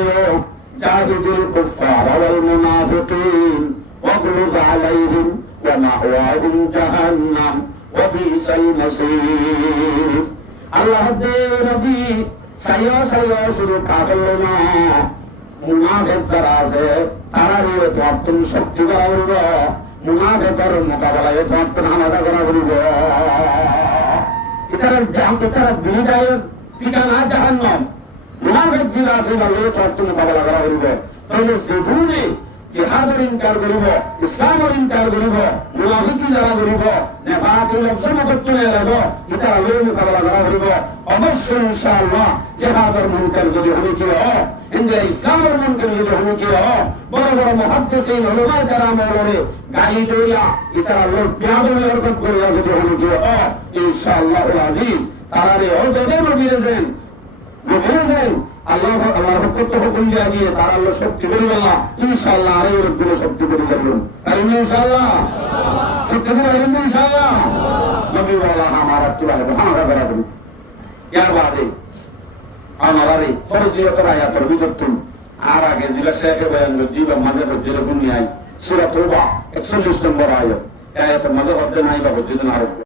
جاهد الكفار والمنافقين واغلظ عليهم ومأواهم جهنم وبئس المصير الله নবী সাইয়া শুরু কাগলনা মুনাফিক যারা আছে তারারও তো তুমি শক্তি করা হইব মুনাফিকের মোকাবেলায় তো তুমি হামলা করা হইব ইতারা বিদায় ঠিকানা জাহান্নাম মুনাফিক যারা আছে তারারও তো তুমি মোকাবেলা করা হইব তাহলে জীবনে জিহাদের ইনকার করিব ইসলামের ইনকার করিব মুনাফিকি যারা করিব নেফাকের লফজের মতো তুলে যাব ইতারা লোক মোকাবেলা করা হইব অবশ্যই ইনশাআল্লাহ জিহাদের মুনকার যদি হুমকি হয় ইন্দ্রিয়া ইসলামের মুনকার যদি হুমকি হয় বড় বড় মুহাদ্দিসিন উলামা কেরাম ওরে গালি দইয়া ইতারা লোক বিয়াদবি হরকত করিয়া যদি হুমকি হয় ইনশাআল্লাহুল আজিজ তারারে ওদের নবীরেছেন আল্লাহ হুকুম হুকুম দিয়ে তারা আল্লাহ শক্তি করি বলা ইনশাআল্লাহ আরো গুলো শক্তি করে যাবেন ইনশাআল্লাহ শক্তি করে ইনশাআল্লাহ নবী বলা আমার তুলালে আমরা বেরাবেন ইয়ার বাদে আমার আরে ফরজিয়তের আয়াতের বিদর্তন আর আগে জিলা শেখে বয়ান জিবা মাঝে হজ্জের পুণ্যায় সূরা তওবা 41 নম্বর আয়াত আয়াতের মাঝে হজ্জে নাই বা হজ্জে না